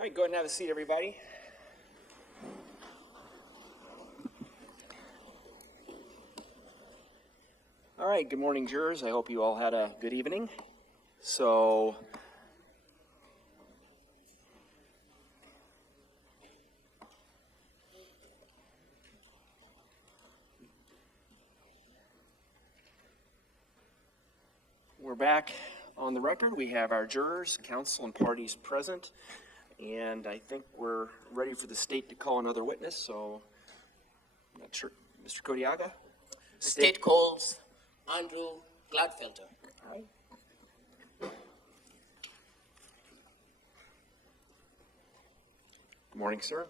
All right, go ahead and have a seat, everybody. All right, good morning, jurors. I hope you all had a good evening. So, we're back on the record. We have our jurors, counsel, and parties present. And I think we're ready for the state to call another witness, so I'm not sure. Mr. Kodiaga? The state calls Andrew Gladfelter. All right. Good morning, sir.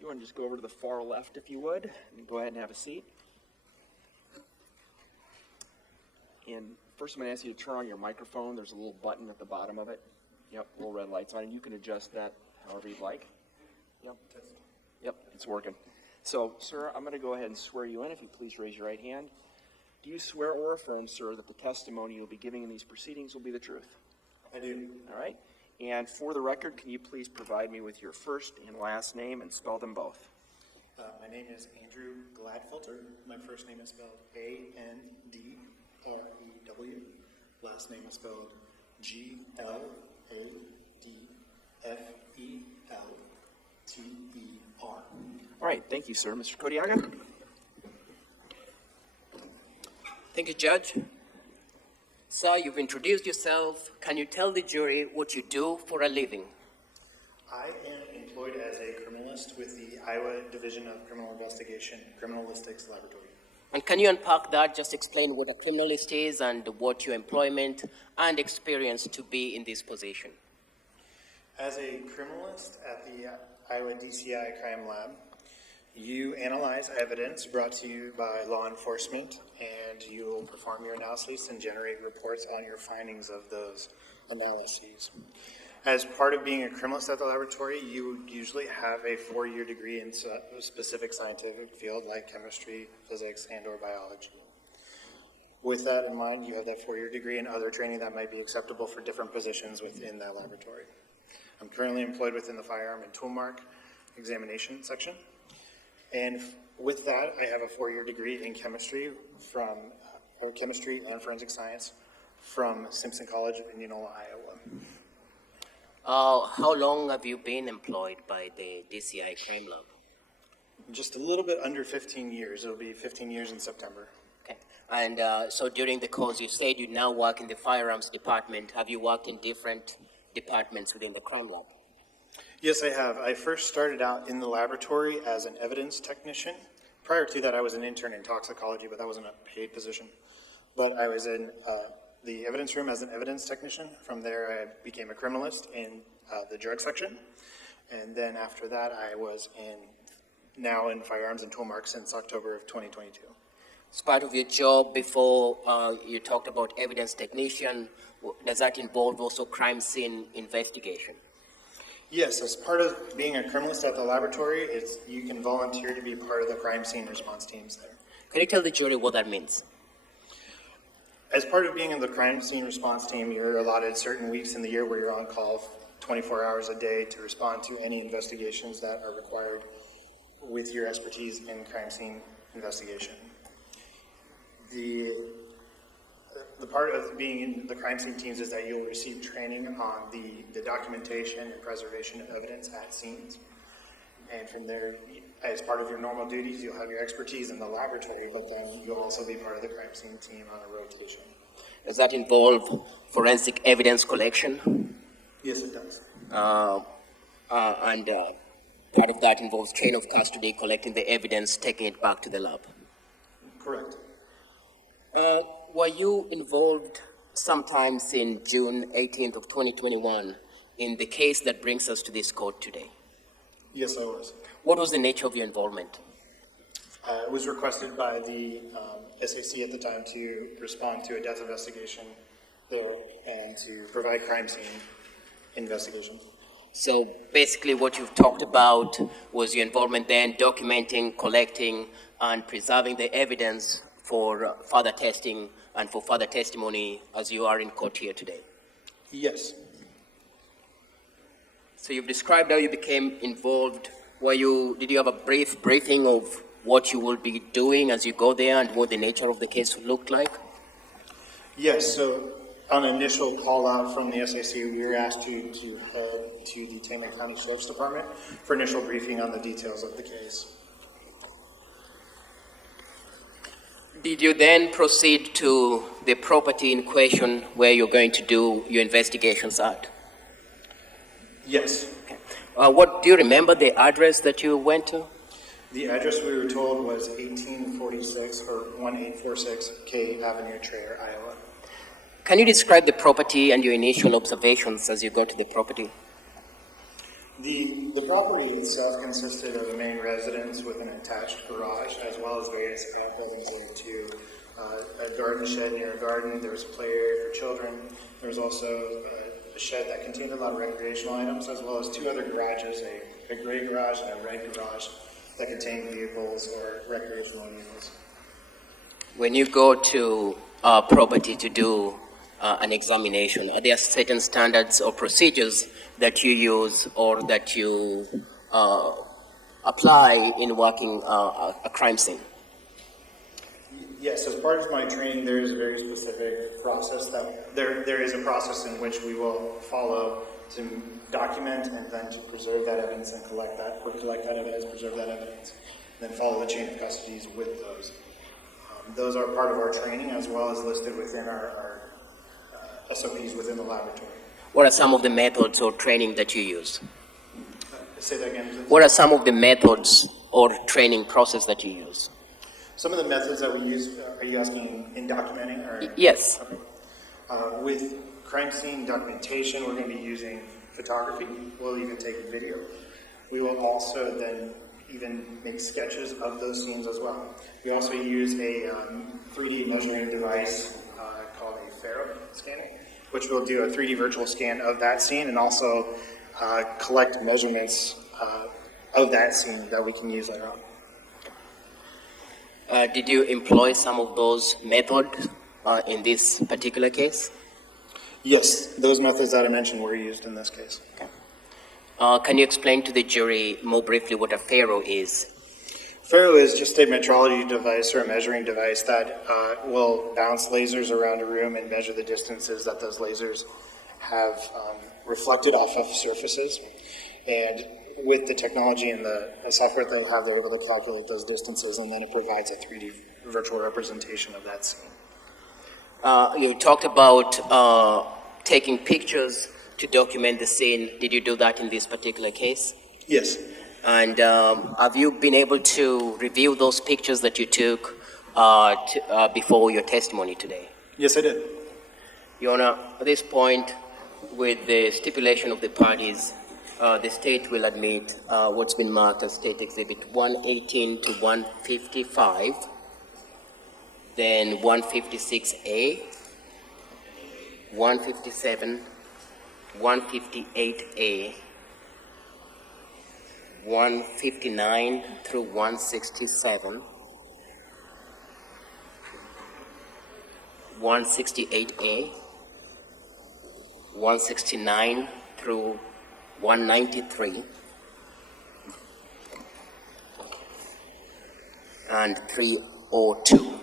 You want to just go over to the far left, if you would, and go ahead and have a seat. And first, I'm going to ask you to turn on your microphone. There's a little button at the bottom of it. Yep, little red light's on, and you can adjust that however you'd like. Yep. Yep, it's working. So, sir, I'm going to go ahead and swear you in. If you please raise your right hand. Do you swear or affirm, sir, that the testimony you'll be giving in these proceedings will be the truth? I do. All right. And for the record, can you please provide me with your first and last name and spell them both? My name is Andrew Gladfelter. My first name is spelled Andrew. Last name is spelled Gladfelter. All right. Thank you, sir. Mr. Kodiaga? Thank you, Judge. Sir, you've introduced yourself. Can you tell the jury what you do for a living? I am employed as a criminalist with the Iowa Division of Criminal Investigation, Criminalistics Laboratory. And can you unpack that? Just explain what a criminalist is and what your employment and experience to be in this position. As a criminalist at the Iowa DCI Crime Lab, you analyze evidence brought to you by law enforcement, and you will perform your analysis and generate reports on your findings of those analyses. As part of being a criminalist at the laboratory, you usually have a 4-year degree in a specific scientific field like chemistry, physics, and or biology. With that in mind, you have that 4-year degree and other training that might be acceptable for different positions within that laboratory. I'm currently employed within the firearm and tool mark examination section. And with that, I have a 4-year degree in chemistry and forensic science from Simpson College in Nichole, Iowa. How long have you been employed by the DCI Crime Lab? Just a little bit under 15 years. It'll be 15 years in September. Okay. And so during the course, you said you now work in the firearms department. Have you worked in different departments within the crime lab? Yes, I have. I first started out in the laboratory as an evidence technician. Prior to that, I was an intern in toxicology, but that wasn't a paid position. But I was in the evidence room as an evidence technician. From there, I became a criminalist in the drug section. And then after that, I was now in firearms and tool marks since October of 2022. As part of your job before, you talked about evidence technician. Does that involve also crime scene investigation? Yes, as part of being a criminalist at the laboratory, you can volunteer to be part of the crime scene response teams there. Can you tell the jury what that means? As part of being in the crime scene response team, you're allotted certain weeks in the year where you're on call 24 hours a day to respond to any investigations that are required with your expertise in crime scene investigation. The part of being in the crime scene teams is that you'll receive training on the documentation and preservation of evidence at scenes. And from there, as part of your normal duties, you'll have your expertise in the laboratory, but then you'll also be part of the crime scene team on a rotation. Does that involve forensic evidence collection? Yes, it does. And part of that involves chain of custody, collecting the evidence, taking it back to the lab. Correct. Were you involved sometimes in June 18th of 2021 in the case that brings us to this court today? Yes, I was. What was the nature of your involvement? It was requested by the SAC at the time to respond to a death investigation there and to provide crime scene investigation. So basically what you've talked about was your involvement then documenting, collecting, and preserving the evidence for further testing and for further testimony as you are in court here today. Yes. So you've described how you became involved. Did you have a brief briefing of what you will be doing as you go there and what the nature of the case looked like? Yes, so on initial call out from the SAC, we were asked to head to the Taylor County Sheriff's Department for initial briefing on the details of the case. Did you then proceed to the property in question where you're going to do your investigations at? Yes. What do you remember the address that you went to? The address we were told was 1846 or 1846 K Avenue, Traer, Iowa. Can you describe the property and your initial observations as you got to the property? The property itself consisted of a main residence with an attached garage, as well as various outbuildings there too. A garden shed near a garden. There was a play area for children. There was also a shed that contained a lot of recreational items, as well as two other garages, a gray garage and a red garage that contained vehicles or recreational vehicles. When you go to a property to do an examination, are there certain standards or procedures that you use or that you apply in working a crime scene? Yes, as part of my training, there is a very specific process that there is a process in which we will follow to document and then to preserve that evidence and collect that evidence, preserve that evidence, and then follow the chain of custodies with those. Those are part of our training as well as listed within our SOPs within the laboratory. What are some of the methods or training that you use? Say that again, please. What are some of the methods or training process that you use? Some of the methods that we use, are you asking in documenting? Or? Yes. Okay. With crime scene documentation, we're going to be using photography. We'll even take video. We will also then even make sketches of those scenes as well. We also use a 3D measuring device called a FARO scanner, which will do a 3D virtual scan of that scene and also collect measurements of that scene that we can use later on. Did you employ some of those methods in this particular case? Yes, those methods that I mentioned were used in this case. Okay. Can you explain to the jury more briefly what a FARO is? FARO is just a metrology device or a measuring device that will bounce lasers around a room and measure the distances that those lasers have reflected off of surfaces. And with the technology and the software they'll have, they're able to calculate those distances, and then it provides a 3D virtual representation of that scene. You talked about taking pictures to document the scene. Did you do that in this particular case? Yes. And have you been able to review those pictures that you took before your testimony today? Yes, I did. Your Honor, at this point, with the stipulation of the parties, the state will admit what's been marked as State Exhibit 118 to 155, then 156A, 157, 158A, 159 through 167, 168A, 169 through 193, and 302.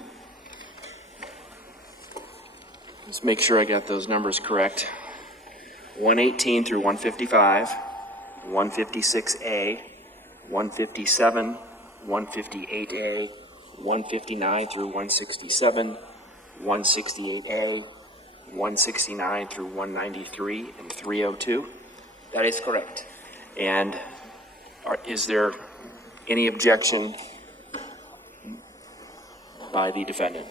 Let's make sure I got those numbers correct. 118 through 155, 156A, 157, 158A, 159 through 167, 168A, 169 through 193, and 302. That is correct. And is there any objection by the defendant?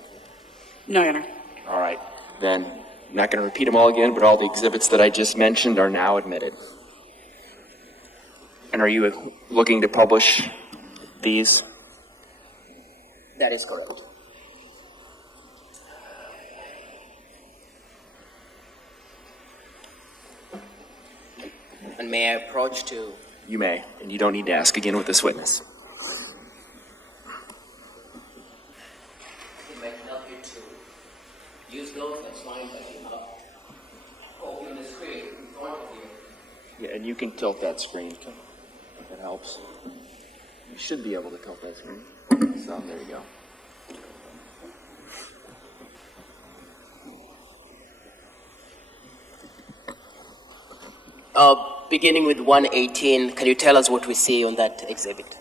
No, Your Honor. All right, then I'm not going to repeat them all again, but all the exhibits that I just mentioned are now admitted. And are you looking to publish these? That is correct. And may I approach to... You may, and you don't need to ask again with this witness. It might help you to use those. That's fine, but you have a copy on the screen in front of you. Yeah, and you can tilt that screen. If it helps. You should be able to tilt that screen. So there you go. Beginning with 118, can you tell us what we see on that exhibit?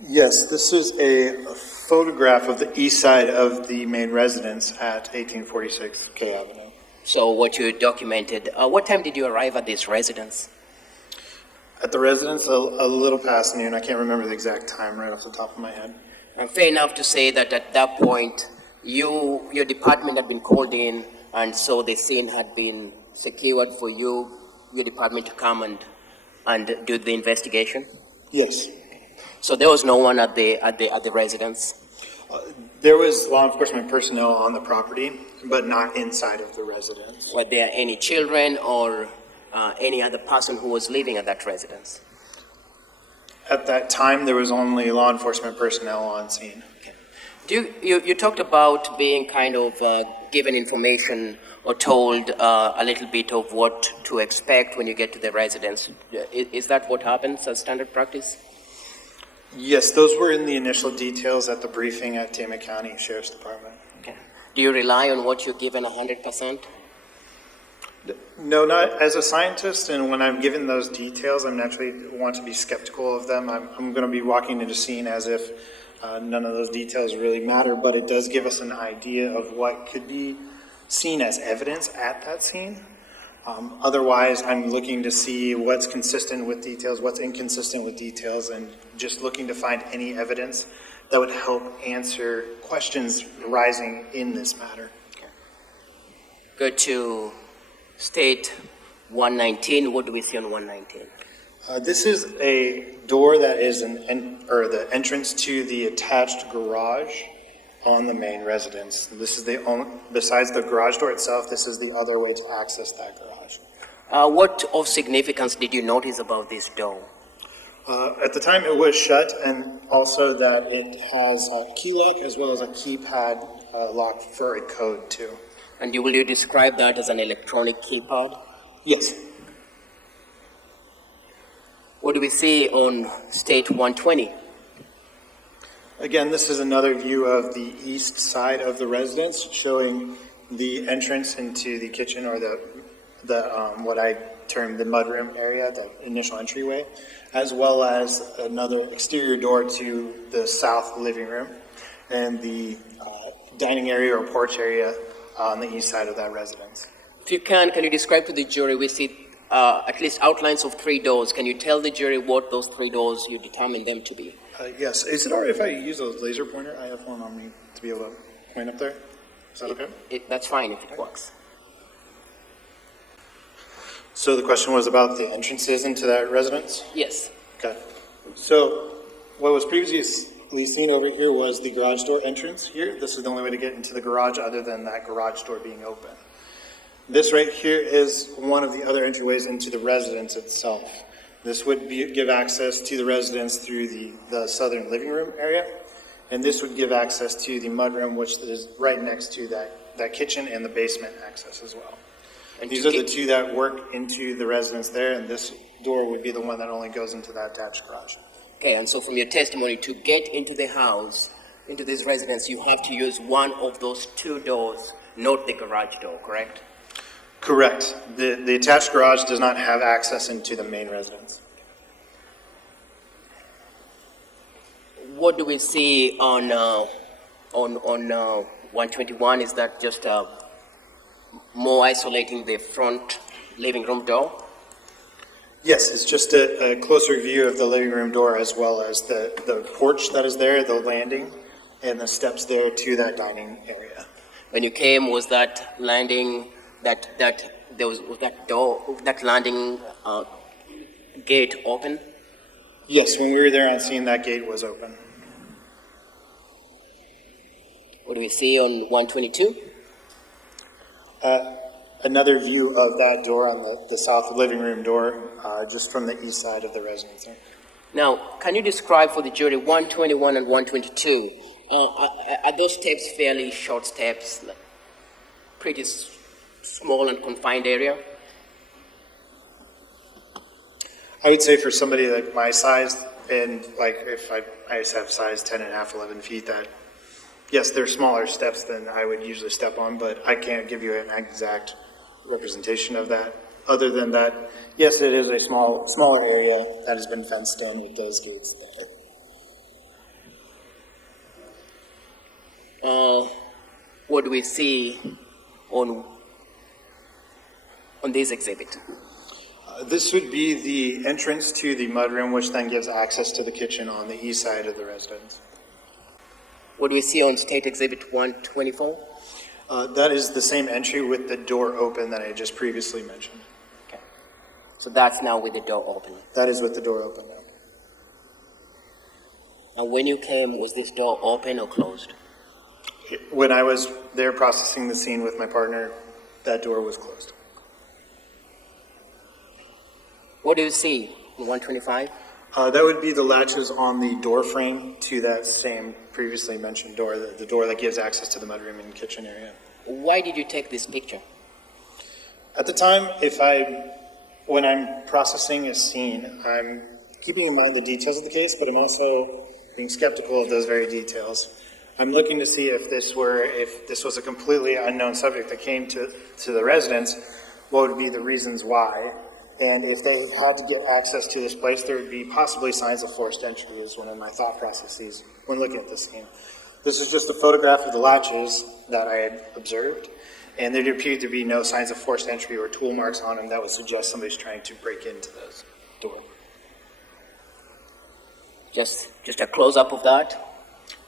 Yes, this is a photograph of the east side of the main residence at 1846 K Avenue. So what you documented, what time did you arrive at this residence? At the residence, a little past noon. I can't remember the exact time right off the top of my head. Fair enough to say that at that point, your department had been called in, and so the scene had been secured for your department to come and do the investigation? Yes. So there was no one at the residence? There was law enforcement personnel on the property, but not inside of the residence. Were there any children or any other person who was living at that residence? At that time, there was only law enforcement personnel on scene. You talked about being kind of given information or told a little bit of what to expect when you get to the residence. Is that what happens as standard practice? Yes, those were in the initial details at the briefing at Tama County Sheriff's Department. Okay. Do you rely on what you're given 100%? No, not as a scientist, and when I'm given those details, I'm naturally want to be skeptical of them. I'm going to be walking into the scene as if none of those details really matter, but it does give us an idea of what could be seen as evidence at that scene. Otherwise, I'm looking to see what's consistent with details, what's inconsistent with details, and just looking to find any evidence that would help answer questions arising in this matter. Go to state 119. What do we see on 119? This is a door that is the entrance to the attached garage on the main residence. This is besides the garage door itself, this is the other way to access that garage. What of significance did you notice about this door? At the time it was shut, and also that it has a key lock as well as a keypad lock for a code too. And will you describe that as an electronic keypad? Yes. What do we see on state 120? Again, this is another view of the east side of the residence, showing the entrance into the kitchen, or the what I term the mudroom area, the initial entryway, as well as another exterior door to the south living room and the dining area or porch area on the east side of that residence. If you can you describe to the jury, we see at least outlines of 3 doors. Can you tell the jury what those 3 doors you determine them to be? Yes. Is it all right if I use a laser pointer? I have one on me to be able to point up there. Is that okay? That's fine if it works. So the question was about the entrances into that residence? Yes. Okay. So what was previously seen over here was the garage door entrance here. This is the only way to get into the garage other than that garage door being open. This right here is one of the other entryways into the residence itself. This would give access to the residence through the southern living room area, and this would give access to the mudroom, which is right next to that kitchen, and the basement access as well. And these are the two that work into the residence there, and this door would be the one that only goes into that attached garage. Okay, and so from your testimony, to get into the house, into this residence, you have to use one of those 2 doors, not the garage door, correct? Correct. The attached garage does not have access into the main residence. What do we see on 121? Is that just more isolating the front living room door? Yes, it's just a closer view of the living room door, as well as the porch that is there, the landing, and the steps there to that dining area. When you came, was that landing, that landing gate open? Yes, when we were there on scene, that gate was open. What do we see on 122? Another view of that door on the south living room door, just from the east side of the residence. Now, can you describe for the jury 121 and 122? Are those steps fairly short steps, like pretty small and confined area? I would say for somebody like my size, and like if I just have size 10 and a half, 11 feet, that, yes, they're smaller steps than I would usually step on, but I can't give you an exact representation of that. Other than that, yes, it is a smaller area that has been fenced in with those gates there. What do we see on this exhibit? This would be the entrance to the mudroom, which then gives access to the kitchen on the east side of the residence. What do we see on State Exhibit 124? That is the same entry with the door open that I just previously mentioned. Okay. So that's now with the door open. That is with the door open now. And when you came, was this door open or closed? When I was there processing the scene with my partner, that door was closed. What do you see in 125? That would be the latches on the door frame to that same previously mentioned door, the door that gives access to the mudroom and kitchen area. Why did you take this picture? At the time, when I'm processing a scene, I'm keeping in mind the details of the case, but I'm also being skeptical of those very details. I'm looking to see if this was a completely unknown subject that came to the residence, what would be the reasons why? And if they had to get access to this place, there would be possibly signs of forced entry is one of my thought processes when looking at this scene. This is just a photograph of the latches that I had observed, and there appeared to be no signs of forced entry or tool marks on them that would suggest somebody's trying to break into those doors. Just a close-up of that?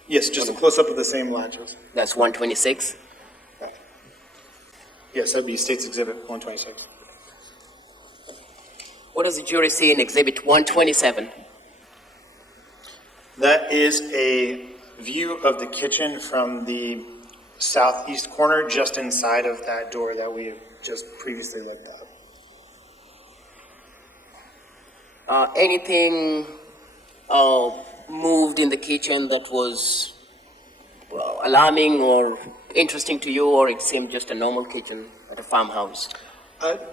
Yes, just a close-up of the same latches. That's 126? Right. Yes, that'd be State's Exhibit 126. What does the jury see in Exhibit 127? That is a view of the kitchen from the southeast corner, just inside of that door that we just previously looked at. Anything moved in the kitchen that was alarming or interesting to you, or it seemed just a normal kitchen at a farmhouse?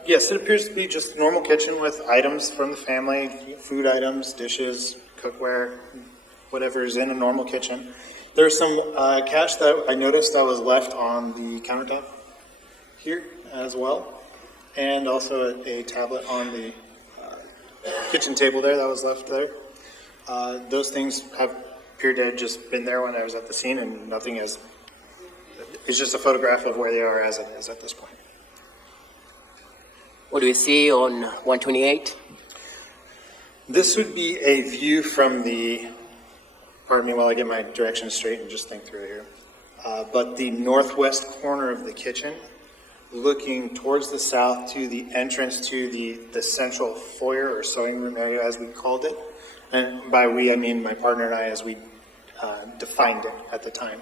Yes, it appears to be just a normal kitchen with items from the family, food items, dishes, cookware, whatever is in a normal kitchen. There's some cash that I noticed that was left on the countertop here as well, and also a tablet on the kitchen table there that was left there. Those things have appeared to have just been there when I was at the scene, and nothing has. It's just a photograph of where they are as it is at this point. What do we see on 128? This would be a view from the, pardon me while I get my directions straight and just think through here, but the northwest corner of the kitchen, looking towards the south to the entrance to the central foyer or sewing room area as we called it. And by we, I mean my partner and I as we defined it at the time.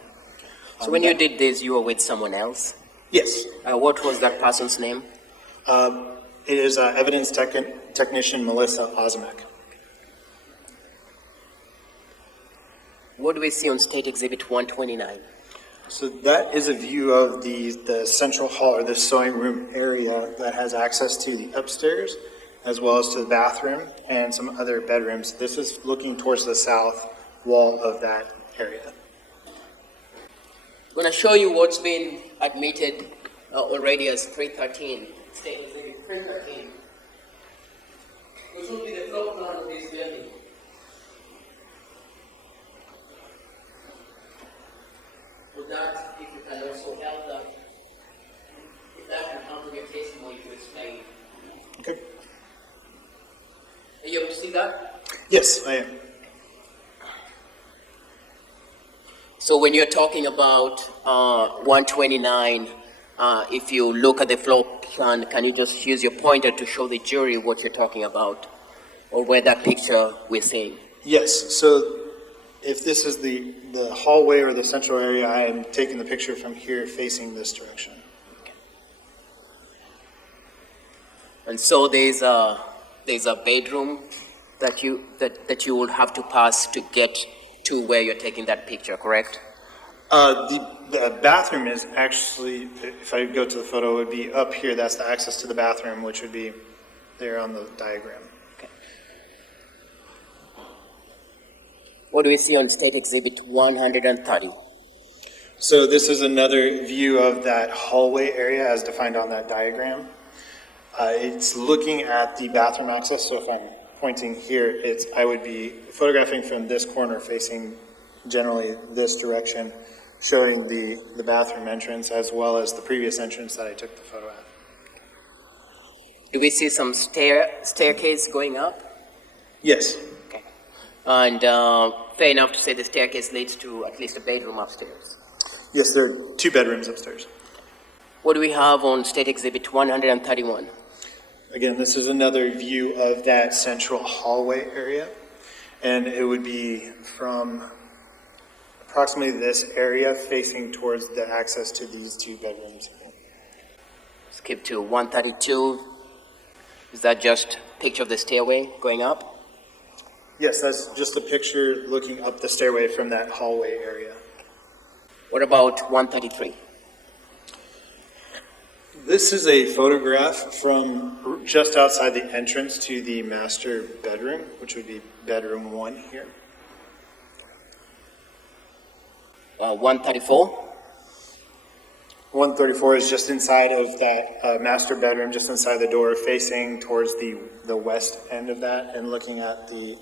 So when you did this, you were with someone else? Yes. What was that person's name? It is evidence technician Melissa Ozimek. What do we see on State Exhibit 129? So that is a view of the central hall or the sewing room area that has access to the upstairs as well as to the bathroom and some other bedrooms. This is looking towards the south wall of that area. I'm going to show you what's been admitted already as 313. State Exhibit 313. This will be the floor plan of this building. So that, if you can also help them, if that can help your testimony to explain. Okay. Are you able to see that? Yes, I am. So when you're talking about 129, if you look at the floor plan, can you just use your pointer to show the jury what you're talking about, or where that picture we're seeing? Yes, so if this is the hallway or the central area, I am taking the picture from here facing this direction. Okay. And so there's a bedroom that you will have to pass to get to where you're taking that picture, correct? The bathroom is actually, if I go to the photo, it would be up here. That's the access to the bathroom, which would be there on the diagram. Okay. What do we see on State Exhibit 130? So this is another view of that hallway area as defined on that diagram. It's looking at the bathroom access, so if I'm pointing here, I would be photographing from this corner facing generally this direction, showing the bathroom entrance as well as the previous entrance that I took the photo at. Do we see some staircase going up? Yes. Okay. And fair enough to say the staircase leads to at least a bedroom upstairs. Yes, there are 2 bedrooms upstairs. What do we have on State Exhibit 131? Again, this is another view of that central hallway area, and it would be from approximately this area facing towards the access to these 2 bedrooms. Skip to 132. Is that just a picture of the stairway going up? Yes, that's just a picture looking up the stairway from that hallway area. What about 133? This is a photograph from just outside the entrance to the master bedroom, which would be bedroom 1 here. 134? 134 is just inside of that master bedroom, just inside the door, facing towards the west end of that and looking at the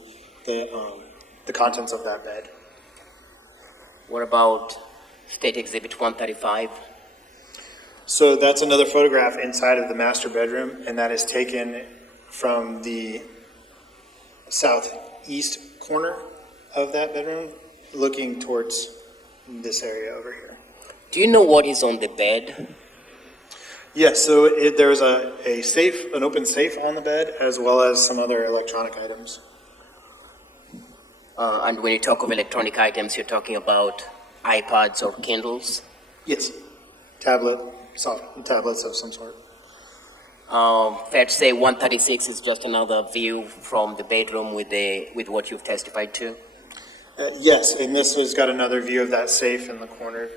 contents of that bed. What about State Exhibit 135? So that's another photograph inside of the master bedroom, and that is taken from the southeast corner of that bedroom, looking towards this area over here. Do you know what is on the bed? Yes, so there's a safe, an open safe on the bed, as well as some other electronic items. And when you talk of electronic items, you're talking about iPads or Kindles? Yes, tablets of some sort. Fair to say 136 is just another view from the bedroom with what you've testified to? Yes, and this has got another view of that safe in the corner,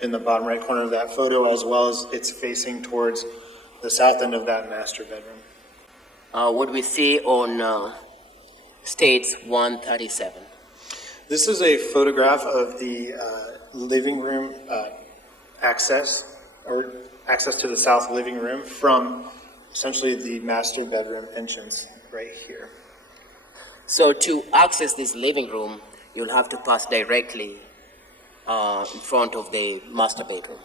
in the bottom right corner of that photo, as well as it's facing towards the south end of that master bedroom. What do we see on States 137? This is a photograph of the living room access to the south living room from essentially the master bedroom entrance right here. So to access this living room, you'll have to pass directly in front of the master bedroom.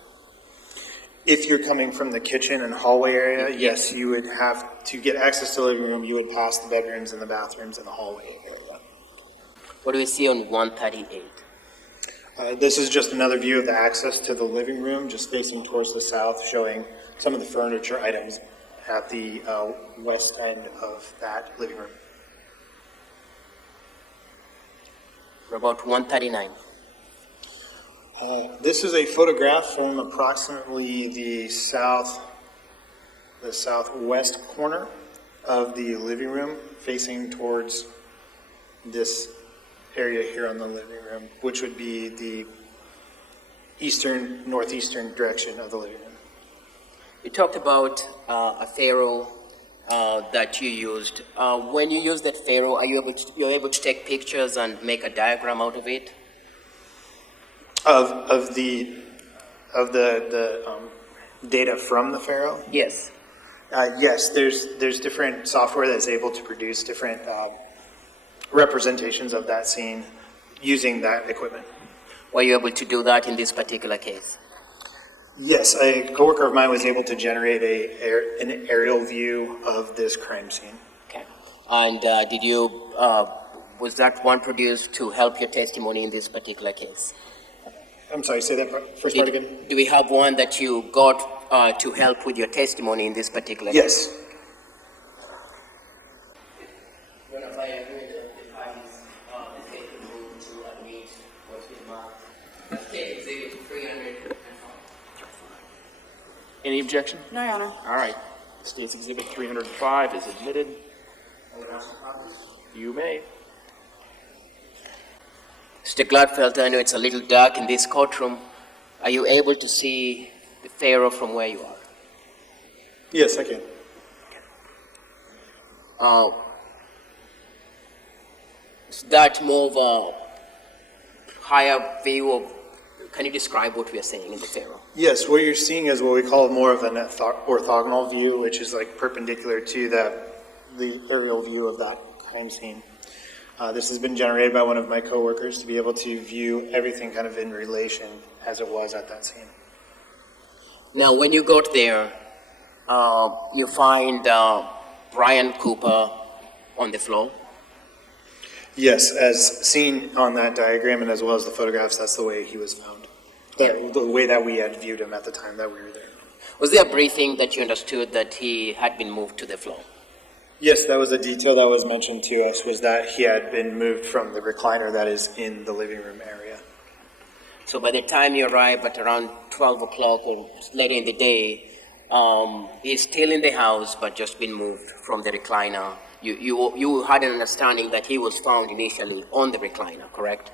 If you're coming from the kitchen and hallway area, yes, you would have to get access to the living room. You would pass the bedrooms and the bathrooms and the hallway area. What do we see on 138? This is just another view of the access to the living room, just facing towards the south, showing some of the furniture items at the west end of that living room. What about 139? This is a photograph from approximately the southwest northwest of the living room, facing towards this area here on the living room, which would be the northeastern direction of the living room. You talked about a FARO that you used. When you use that FARO, are you able to take pictures and make a diagram out of it? Of the data from the FARO? Yes. Yes, there's different software that's able to produce different representations of that scene using that equipment. Were you able to do that in this particular case? Yes, a coworker of mine was able to generate an aerial view of this crime scene. Okay. And was that one produced to help your testimony in this particular case? I'm sorry, say that first part again? Do we have one that you got to help with your testimony in this particular Yes. case? Any objection? No, Your Honor. All right. State's Exhibit 305 is admitted. You may. Mr. Gladfelter, I know it's a little dark in this courtroom. Are you able to see the FARO from where you are? Yes, I can. Is that more of higher view of, can you describe what we are saying in the FARO? Yes, what you're seeing is what we call more of an orthogonal view, which is like perpendicular to the aerial view of that crime scene. This has been generated by one of my coworkers to be able to view everything kind of in relation as it was at that scene. Now, when you got there, you find Brian Cooper on the floor. Yes, as seen on that diagram and as well as the photographs, that's the way he was found. Yeah. The way that we had viewed him at the time that we were there. Was there a briefing that you understood that he had been moved to the floor? Yes, that was a detail that was mentioned to us, was that he had been moved from the recliner that is in the living room area. So by the time you arrive at around 12 o'clock or later in the day, he's still in the house but just been moved from the recliner. You had an understanding that he was found initially on the recliner, correct?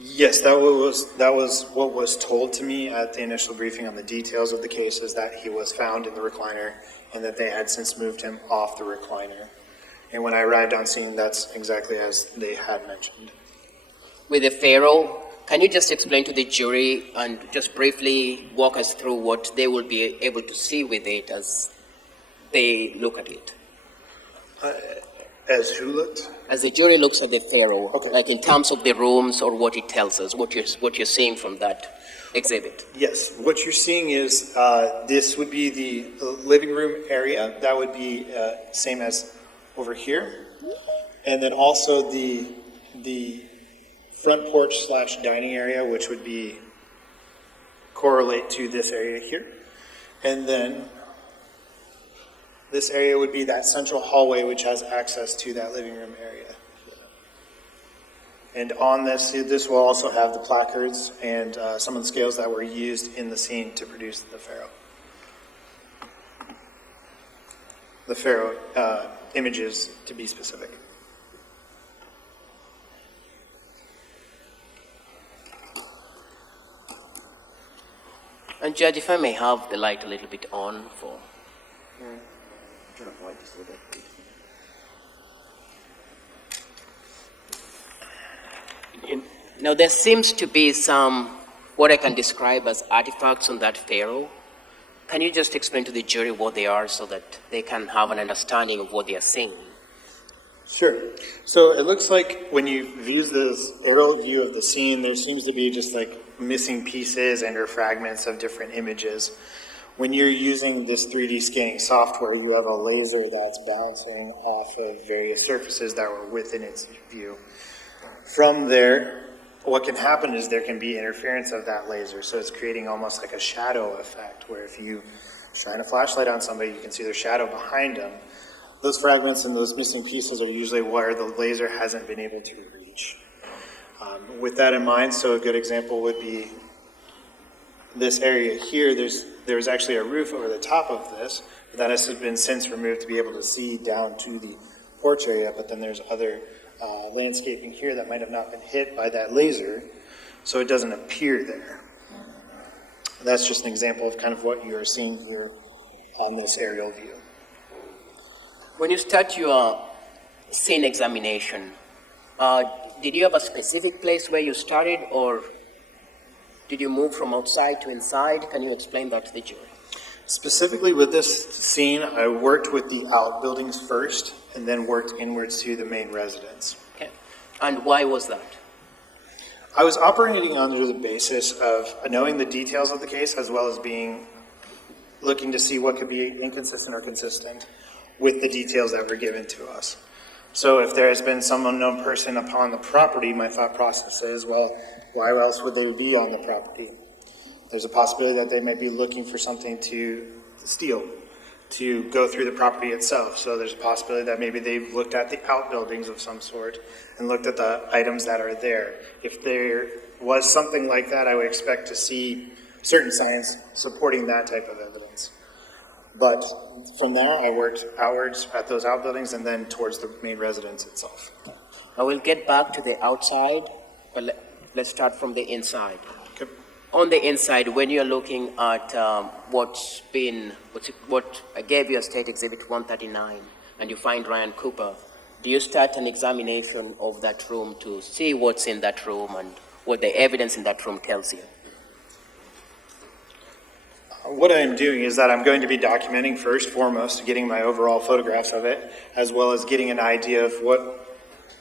Yes, that was what was told to me at the initial briefing on the details of the case, is that he was found in the recliner and that they had since moved him off the recliner. And when I arrived on scene, that's exactly as they had mentioned. With the FARO, can you just explain to the jury and just briefly walk us through what they will be able to see with it as they look at it? As who looked? As the jury looks at the FARO, Okay. like in terms of the rooms or what it tells us, what you're seeing from that exhibit. Yes, what you're seeing is this would be the living room area. That would be same as over here. And then also the front porch / dining area, which would be correlate to this area here. And then this area would be that central hallway which has access to that living room area. And on this will also have the placards and some of the scales that were used in the scene to produce the FARO. The FARO images, to be specific. And Judge, if I may have the light a little bit on for... Turn up the light just a little bit. Now, there seems to be some, what I can describe as artifacts on that FARO. Can you just explain to the jury what they are so that they can have an understanding of what they are seeing? Sure. So it looks like when you view this aerial view of the scene, there seems to be just like missing pieces and or fragments of different images. When you're using this 3D scanning software, you have a laser that's bouncing off of various surfaces that were within its view. From there, what can happen is there can be interference of that laser, so it's creating almost like a shadow effect, where if you shine a flashlight on somebody, you can see their shadow behind them. Those fragments and those missing pieces are usually where the laser hasn't been able to reach. With that in mind, so a good example would be this area here. There's actually a roof over the top of this, but that has been since removed to be able to see down to the porch area, but then there's other landscaping here that might have not been hit by that laser, so it doesn't appear there. That's just an example of kind of what you're seeing here on this aerial view. When you start your scene examination, did you have a specific place where you started, or did you move from outside to inside? Can you explain that to the jury? Specifically with this scene, I worked with the outbuildings first, and then worked inwards to the main residence. Okay. And why was that? I was operating under the basis of knowing the details of the case, as well as looking to see what could be inconsistent or consistent with the details that were given to us. So if there has been some unknown person upon the property, my thought process is, well, why else would they be on the property? There's a possibility that they might be looking for something to steal, to go through the property itself. So there's a possibility that maybe they've looked at the outbuildings of some sort and looked at the items that are there. If there was something like that, I would expect to see certain signs supporting that type of evidence. But from there, I worked outwards at those outbuildings and then towards the main residence itself. I will get back to the outside, but let's start from the inside. Okay. On the inside, when you're looking at what I gave you as State Exhibit 139, and you find Ryan Cooper, do you start an examination of that room to see what's in that room and what the evidence in that room tells you. What I'm doing is that I'm going to be documenting first, foremost, getting my overall photographs of it, as well as getting an idea of what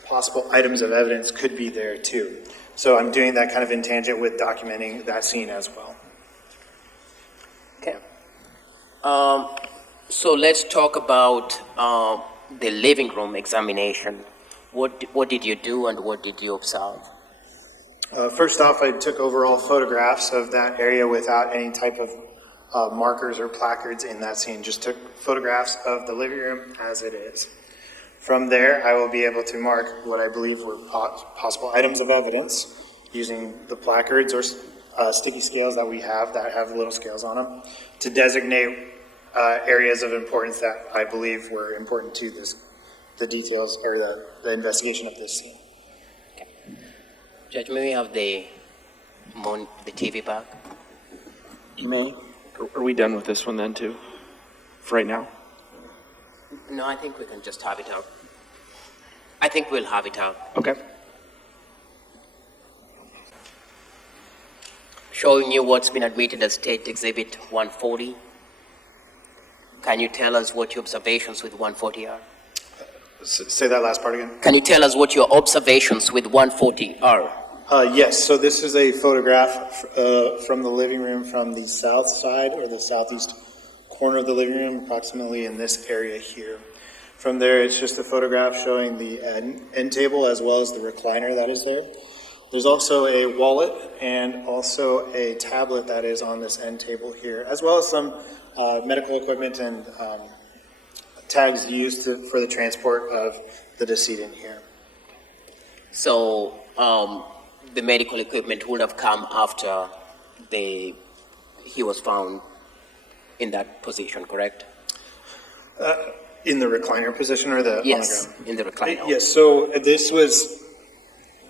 possible items of evidence could be there too. So I'm doing that kind of in tangent with documenting that scene as well. Okay. So let's talk about the living room examination. What did you do and what did you observe? First off, I took overall photographs of that area without any type of markers or placards in that scene. Just took photographs of the living room as it is. From there, I will be able to mark what I believe were possible items of evidence using the placards or sticky scales that we have that have little scales on them to designate areas of importance that I believe were important to the details or the investigation of this scene. Okay. Judge, may we have the TV back? May? Are we done with this one then too? For right now? No, I think we can just have it out. I think we'll have it out. Okay. Showing you what's been admitted as State Exhibit 140. Can you tell us what your observations with 140 are? Say that last part again. Can you tell us what your observations with 140 are? Yes, so this is a photograph from the living room from the south side or the southeast corner of the living room, approximately in this area here. From there, it's just a photograph showing the end table as well as the recliner that is there. There's also a wallet and also a tablet that is on this end table here, as well as some medical equipment and tags used for the transport of the decedent here. So the medical equipment would have come after he was found in that position, correct? In the recliner position or the Yes, on the ground? in the recliner. Yes, so this was,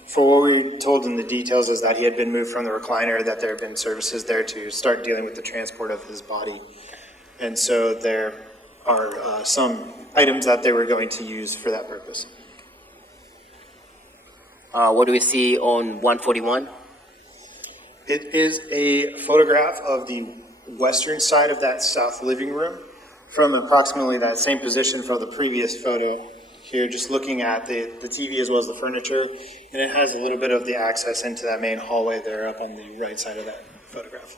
for what we told in the details is that he had been moved from the recliner, that there had been services there to start dealing with the transport of his body. And so there are some items that they were going to use for that purpose. What do we see on 141? It is a photograph of the western side of that south living room from approximately that same position from the previous photo here, just looking at the TV as well as the furniture, and it has a little bit of the access into that main hallway there up on the right side of that photograph.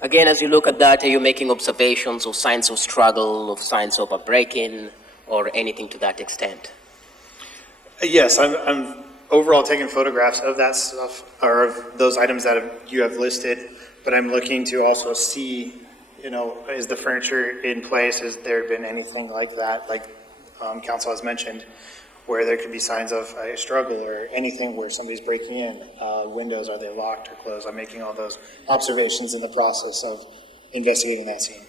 Again, as you look at that, are you making observations of signs of struggle, of signs of a break-in, or anything to that extent? Yes, I'm overall taking photographs of that stuff, or of those items that you have listed, but I'm looking to also see, is the furniture in place? Has there been anything like that, like counsel has mentioned, where there could be signs of a struggle or anything where somebody's breaking in? Windows, are they locked or closed? I'm making all those observations in the process of investigating that scene.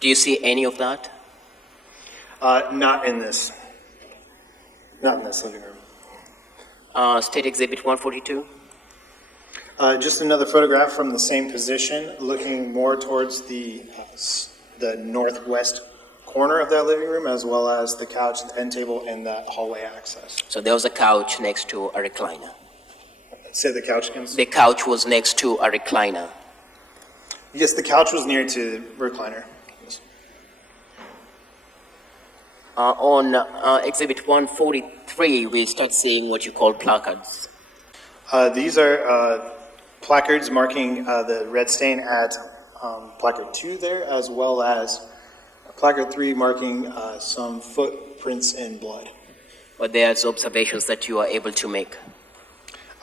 Do you see any of that? Not in this living room. State Exhibit 142? Just another photograph from the same position, looking more towards the northwest corner of that living room, as well as the couch, the end table, and that hallway access. So there was a couch next to a recliner. Say the couch again? The couch was next to a recliner. Yes, the couch was near to the recliner. Yes. On Exhibit 143, we start seeing what you call placards. These are placards marking the red stain at placard 2 there, as well as placard 3 marking some footprints in blood. But there's observations that you are able to make.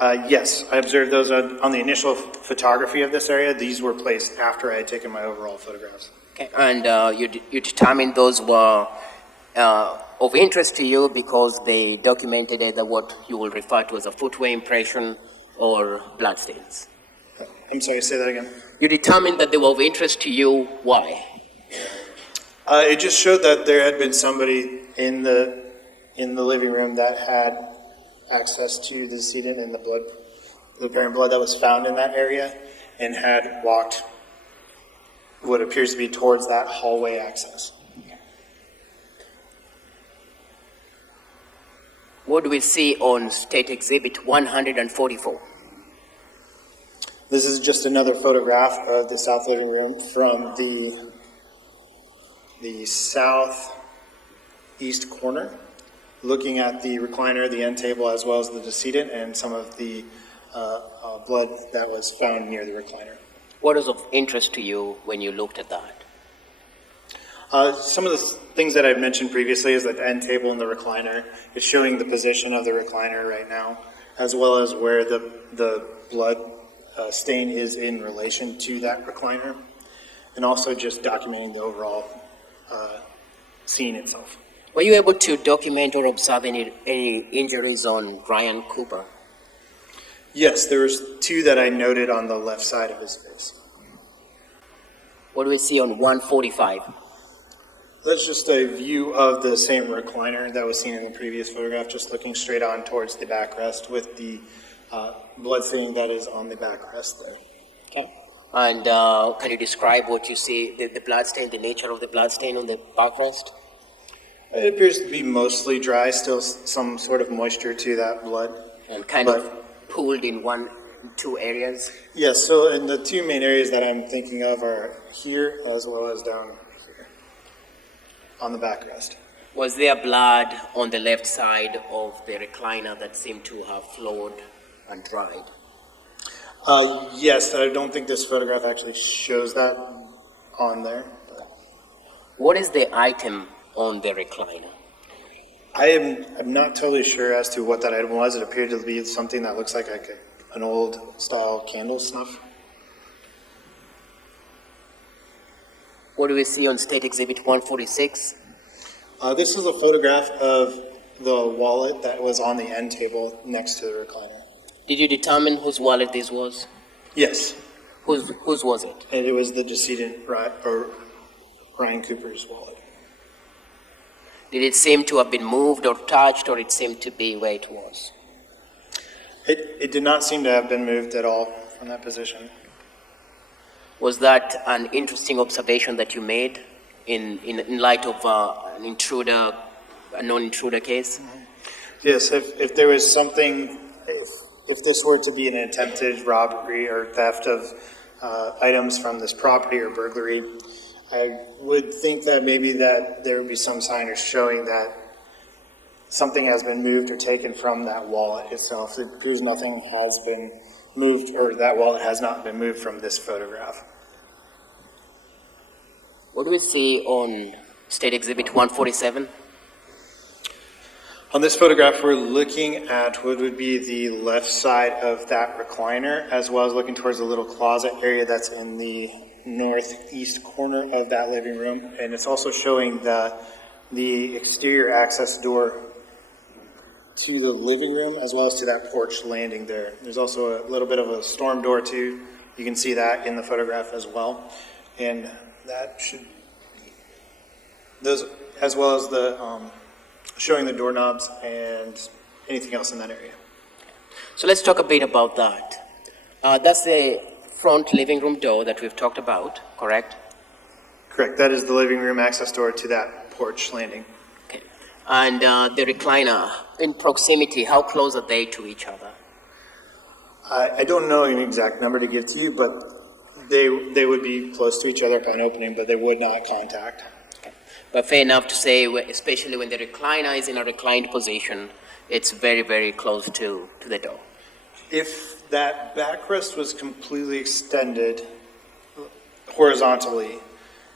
Yes, I observed those on the initial photography of this area. These were placed after I had taken my overall photographs. Okay. And you determined those were of interest to you because they documented either what you will refer to as a footwear impression or bloodstains. I'm sorry, say that again. You determined that they were of interest to you. Why? It just showed that there had been somebody in the living room that had access to the decedent and the apparent blood that was found in that area, and had walked what appears to be towards that hallway access. What do we see on State Exhibit 144? This is just another photograph of the south living room from the southeast corner, looking at the recliner, the end table, as well as the decedent and some of the blood that was found near the recliner. What is of interest to you when you looked at that? Some of the things that I've mentioned previously is that the end table and the recliner is showing the position of the recliner right now, as well as where the blood stain is in relation to that recliner, and also just documenting the overall scene itself. Were you able to document or observe any injuries on Ryan Cooper? Yes, there was 2 that I noted on the left side of his face. What do we see on 145? That's just a view of the same recliner that was seen in the previous photograph, just looking straight on towards the backrest with the blood stain that is on the backrest there. Okay. And can you describe what you see, the blood stain, the nature of the blood stain on the backrest? It appears to be mostly dry, still some sort of moisture to that blood. And kind of pooled in 2 areas? Yes, so in the 2 main areas that I'm thinking of are here as well as down here on the backrest. Was there blood on the left side of the recliner that seemed to have flowed and dried? Yes, I don't think this photograph actually shows that on there. What is the item on the recliner? I'm not totally sure as to what that item was. It appeared to be something that looks like an old style candle snuff. What do we see on State Exhibit 146? This is a photograph of the wallet that was on the end table next to the recliner. Did you determine whose wallet this was? Yes. Whose was it? And it was the decedent, Ryan Cooper's wallet. Did it seem to have been moved or touched, or it seemed to be where it was? It did not seem to have been moved at all from that position. Was that an interesting observation that you made in light of an intruder, a non-intruder case? Yes, if there was something, if this were to be an attempted robbery or theft of items from this property or burglary, I would think that maybe that there would be some sign or showing that something has been moved or taken from that wallet itself. It proves nothing has been moved, or that wallet has not been moved from this photograph. What do we see on State Exhibit 147? On this photograph, we're looking at what would be the left side of that recliner, as well as looking towards the little closet area that's in the northeast corner of that living room. And it's also showing the exterior access door to the living room, as well as to that porch landing there. There's also a little bit of a storm door too. You can see that in the photograph as well. And that should, those, as well as the, showing the doorknobs and anything else in that area. So let's talk a bit about that. That's the front living room door that we've talked about, correct? Correct. That is the living room access door to that porch landing. Okay. And the recliner, in proximity, how close are they to each other? I don't know an exact number to give to you, but they would be close to each other upon opening, but they would not contact. Okay. But fair enough to say, especially when the recliner is in a reclined position, it's very, very close to the door. If that backrest was completely extended horizontally,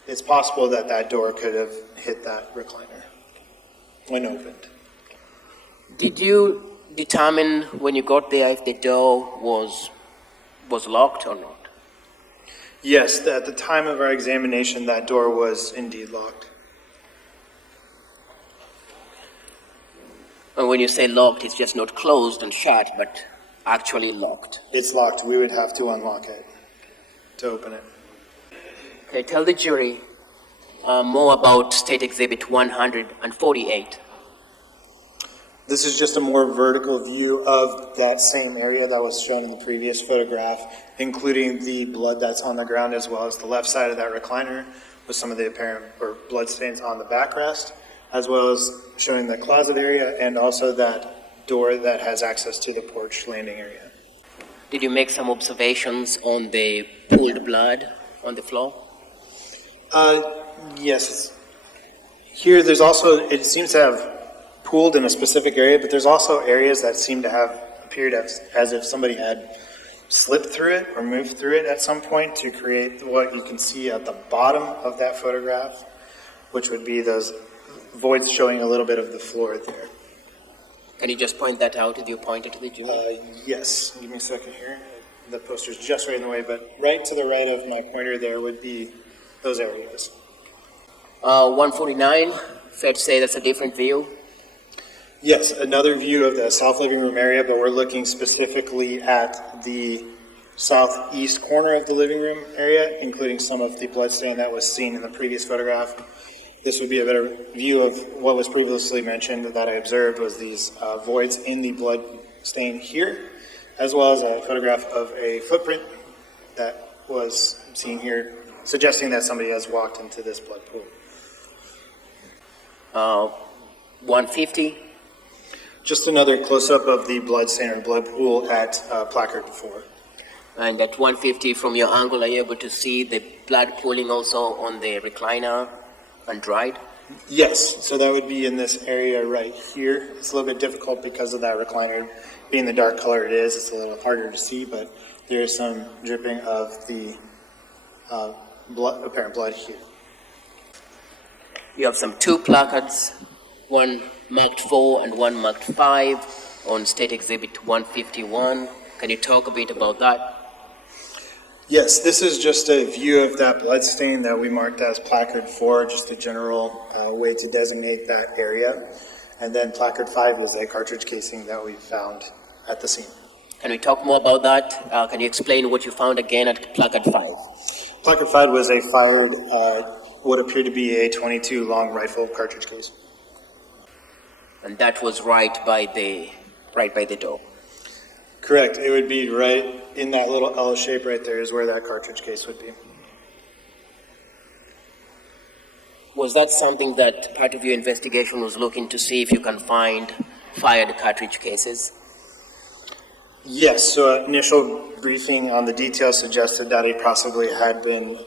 it's possible that that door could have hit that recliner when opened. Did you determine when you got there if the door was locked or not? Yes, at the time of our examination, that door was indeed locked. And when you say locked, it's just not closed and shut, but actually locked. It's locked. We would have to unlock it to open it. Okay, tell the jury more about State Exhibit 148. This is just a more vertical view of that same area that was shown in the previous photograph, including the blood that's on the ground, as well as the left side of that recliner with some of the apparent blood stains on the backrest, as well as showing the closet area and also that door that has access to the porch landing area. Did you make some observations on the pooled blood on the floor? Yes. Here, there's also, it seems to have pooled in a specific area, but there's also areas that seem to have appeared as if somebody had slipped through it or moved through it at some point to create what you can see at the bottom of that photograph, which would be those voids showing a little bit of the floor there. Can you just point that out if you point it to the jury? Yes, give me a second here. The poster's just right in the way, but right to the right of my pointer there would be those areas. 149, fair to say that's a different view? Yes, another view of the south living room area, but we're looking specifically at the southeast corner of the living room area, including some of the bloodstain that was seen in the previous photograph. This would be a better view of what was previously mentioned that I observed was these voids in the blood stain here, as well as a photograph of a footprint that was seen here, suggesting that somebody has walked into this blood pool. 150, Just another close-up of the blood stain or blood pool at placard 4. and at 150 from your angle, are you able to see the blood pooling also on the recliner and dried? Yes, so that would be in this area right here. It's a little bit difficult because of that recliner being the dark color it is. It's a little harder to see, but there is some dripping of the apparent blood here. You have some 2 placards, one marked 4 and one marked 5 on State Exhibit 151. Can you talk a bit about that? Yes, this is just a view of that blood stain that we marked as placard 4, just a general way to designate that area. And then placard 5 is a cartridge casing that we found at the scene. Can we talk more about that? Can you explain what you found again at placard 5? Placard 5 was a fired, what appeared to be a .22 long rifle cartridge case. And that was right by the door. Correct. It would be right in that little L shape right there is where that cartridge case would be. Was that something that part of your investigation was looking to see if you can find fired cartridge cases? Yes, so initial briefing on the details suggested that he possibly had been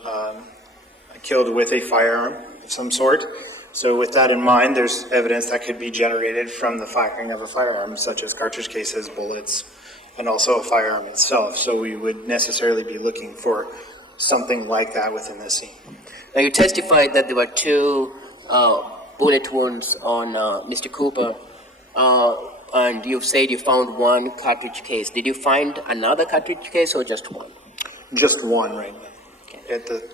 killed with a firearm of some sort. So with that in mind, there's evidence that could be generated from the firing of a firearm, such as cartridge cases, bullets, and also a firearm itself. So we would necessarily be looking for something like that within the scene. Now you testified that there were 2 bullet wounds on Mr. Cooper, and you've said you found 1 cartridge case. Did you find another cartridge case or just 1? Just one right now. Okay.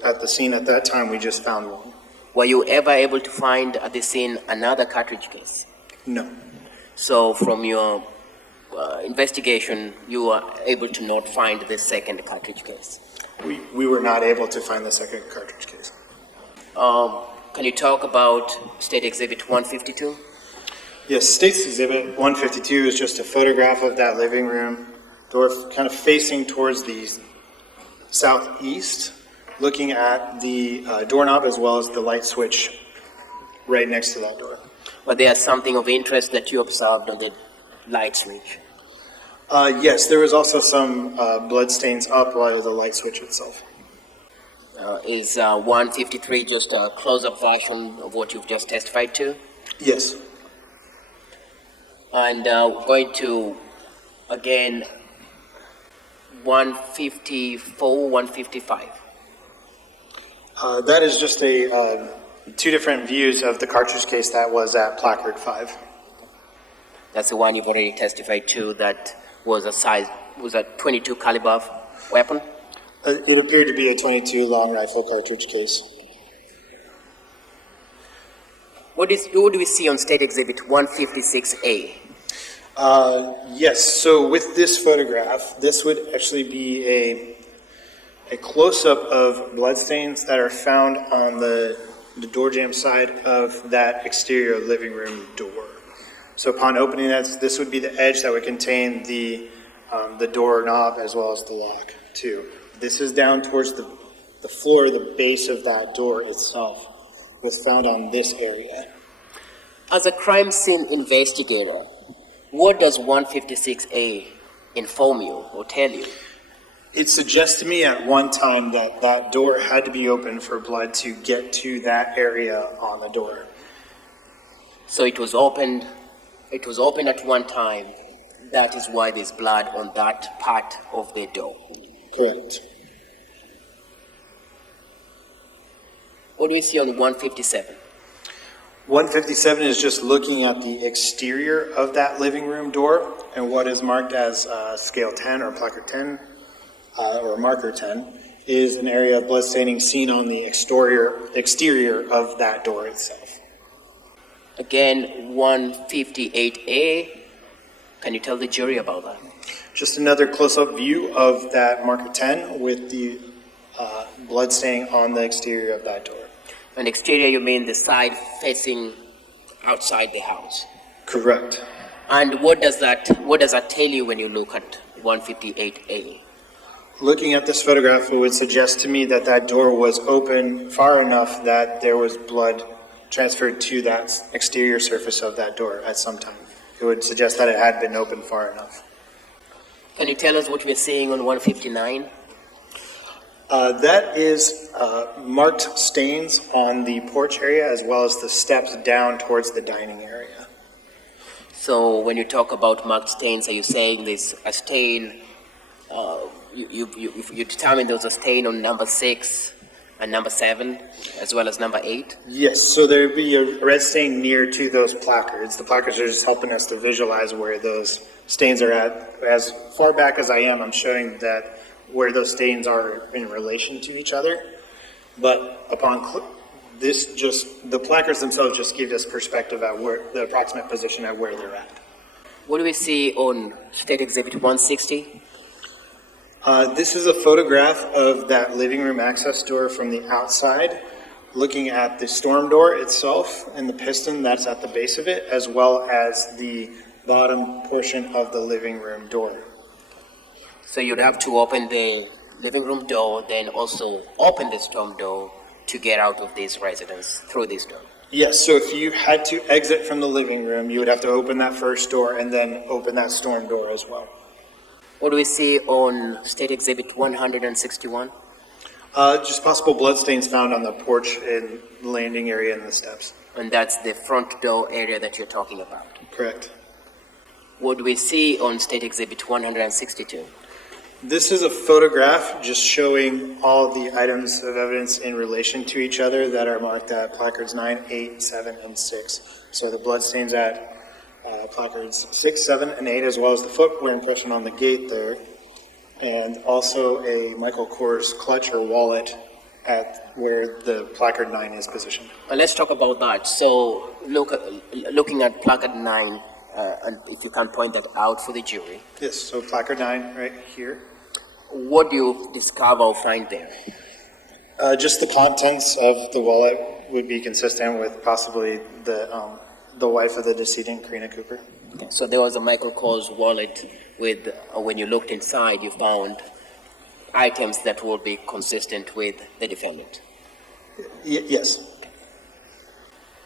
At the scene at that time, we just found 1. Were you ever able to find at the scene another cartridge case? No. So from your investigation, you were able to not find the second cartridge case. We were not able to find the second cartridge case. Can you talk about State Exhibit 152? Yes, State's Exhibit 152 is just a photograph of that living room door kind of facing towards the southeast, looking at the doorknob as well as the light switch right next to that door. But there's something of interest that you observed on the light switch. Yes, there was also some blood stains up by the light switch itself. Is 153 just a close-up version of what you've just testified to? Yes. And going to, again, 154, 155. That is just a 2 different views of the cartridge case that was at placard 5. That's the one you've already testified to that was a 22 caliber weapon? It appeared to be a .22 long rifle cartridge case. What do we see on State Exhibit 156A? Yes, so with this photograph, this would actually be a close-up of bloodstains that are found on the door jamb side of that exterior living room door. So upon opening that, this would be the edge that would contain the doorknob as well as the lock too. This is down towards the floor, the base of that door itself was found on this area. As a crime scene investigator, what does 156A inform you or tell you? It suggests to me at one time that that door had to be open for blood to get to that area on the door. So it was opened at one time. That is why there's blood on that part of the door. Correct. What do we see on 157? 157 is just looking at the exterior of that living room door, and what is marked as scale 10 or placard 10 or marker 10 is an area of blood staining seen on the exterior of that door itself. Again, 158A. Can you tell the jury about that? Just another close-up view of that marker 10 with the blood staining on the exterior of that door. And exterior, you mean the side facing outside the house? Correct. And what does that tell you when you look at 158A? Looking at this photograph, it would suggest to me that that door was open far enough that there was blood transferred to that exterior surface of that door at some time. It would suggest that it had been open far enough. Can you tell us what we're seeing on 159? That is marked stains on the porch area as well as the steps down towards the dining area. So when you talk about marked stains, are you saying there's a stain, you determine there's a stain on number 6 and number 7 as well as number 8? Yes, so there would be a red stain near to those placards. The placards are just helping us to visualize where those stains are at. As far back as I am, I'm showing that where those stains are in relation to each other. But upon the placards themselves just give us perspective at where the approximate position at where they're at. What do we see on State Exhibit 160? This is a photograph of that living room access door from the outside, looking at the storm door itself and the piston that's at the base of it, as well as the bottom portion of the living room door. So you'd have to open the living room door, then also open the storm door to get out of this residence through this door. Yes, so if you had to exit from the living room, you would have to open that first door and then open that storm door as well. What do we see on State Exhibit 161? Just possible bloodstains found on the porch and landing area and the steps. And that's the front door area that you're talking about. Correct. What do we see on State Exhibit 162? This is a photograph just showing all the items of evidence in relation to each other that are marked at placards 9, 8, 7, and 6. So the bloodstains at placards 6, 7, and 8, as well as the footwear impression on the gate there, and also a Michael Kors clutch or wallet at where the placard 9 is positioned. Let's talk about that. So looking at placard 9, and if you can point that out for the jury. Yes, so placard 9 right here. What do you discover or find there? Just the contents of the wallet would be consistent with possibly the wife of the decedent, Karina Cooper. Okay. So there was a Michael Kors wallet with, when you looked inside, you found items that would be consistent with the defendant. Yes.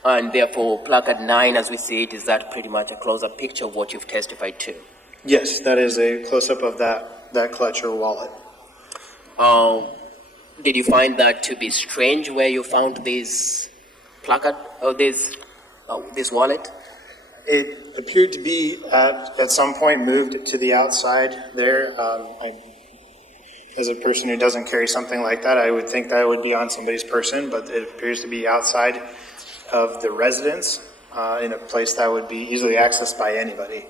And therefore, placard 9, as we see it, is that pretty much a close-up picture of what you've testified to? Yes, that is a close-up of that clutch or wallet. Did you find that to be strange where you found this placard or this wallet? It appeared to be at some point moved to the outside there. As a person who doesn't carry something like that, I would think that would be on somebody's person, but it appears to be outside of the residence in a place that would be easily accessed by anybody.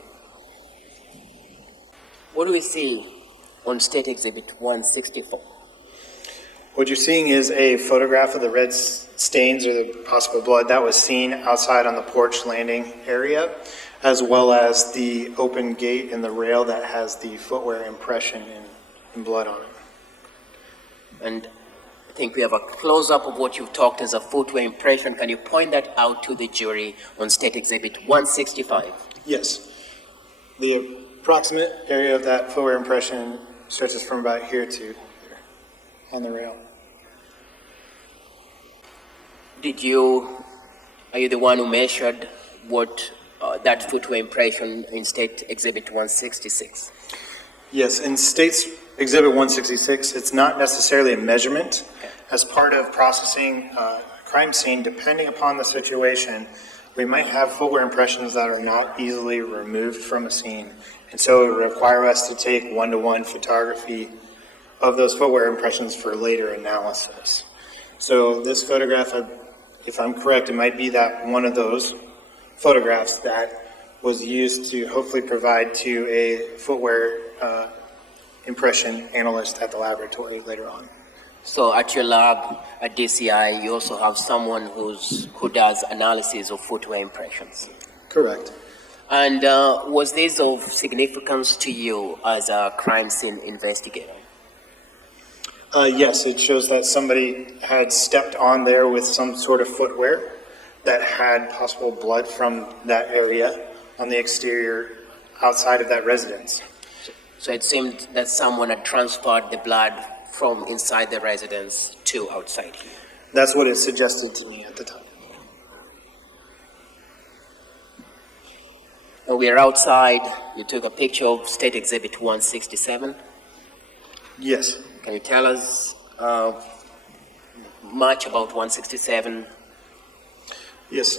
What do we see on State Exhibit 164? What you're seeing is a photograph of the red stains or the possible blood that was seen outside on the porch landing area, as well as the open gate and the rail that has the footwear impression and blood on it. And I think we have a close-up of what you've talked as a footwear impression. Can you point that out to the jury on State Exhibit 165? Yes. The approximate area of that footwear impression stretches from about here to here on the rail. Are you the one who measured what that footwear impression in State Exhibit 166? Yes, in State's Exhibit 166, it's not necessarily a measurement. As part of processing a crime scene, depending upon the situation, we might have footwear impressions that are not easily removed from a scene. And so it would require us to take one-to-one photography of those footwear impressions for later analysis. So this photograph, if I'm correct, it might be that one of those photographs that was used to hopefully provide to a footwear impression analyst at the laboratory later on. So at your lab at DCI, you also have someone who does analysis of footwear impressions. Correct. And was this of significance to you as a crime scene investigator? Yes, it shows that somebody had stepped on there with some sort of footwear that had possible blood from that area on the exterior outside of that residence. So it seemed that someone had transferred the blood from inside the residence to outside here. That's what it suggested to me at the time. And we are outside. You took a picture of State Exhibit 167. Yes. Can you tell us much about 167? Yes.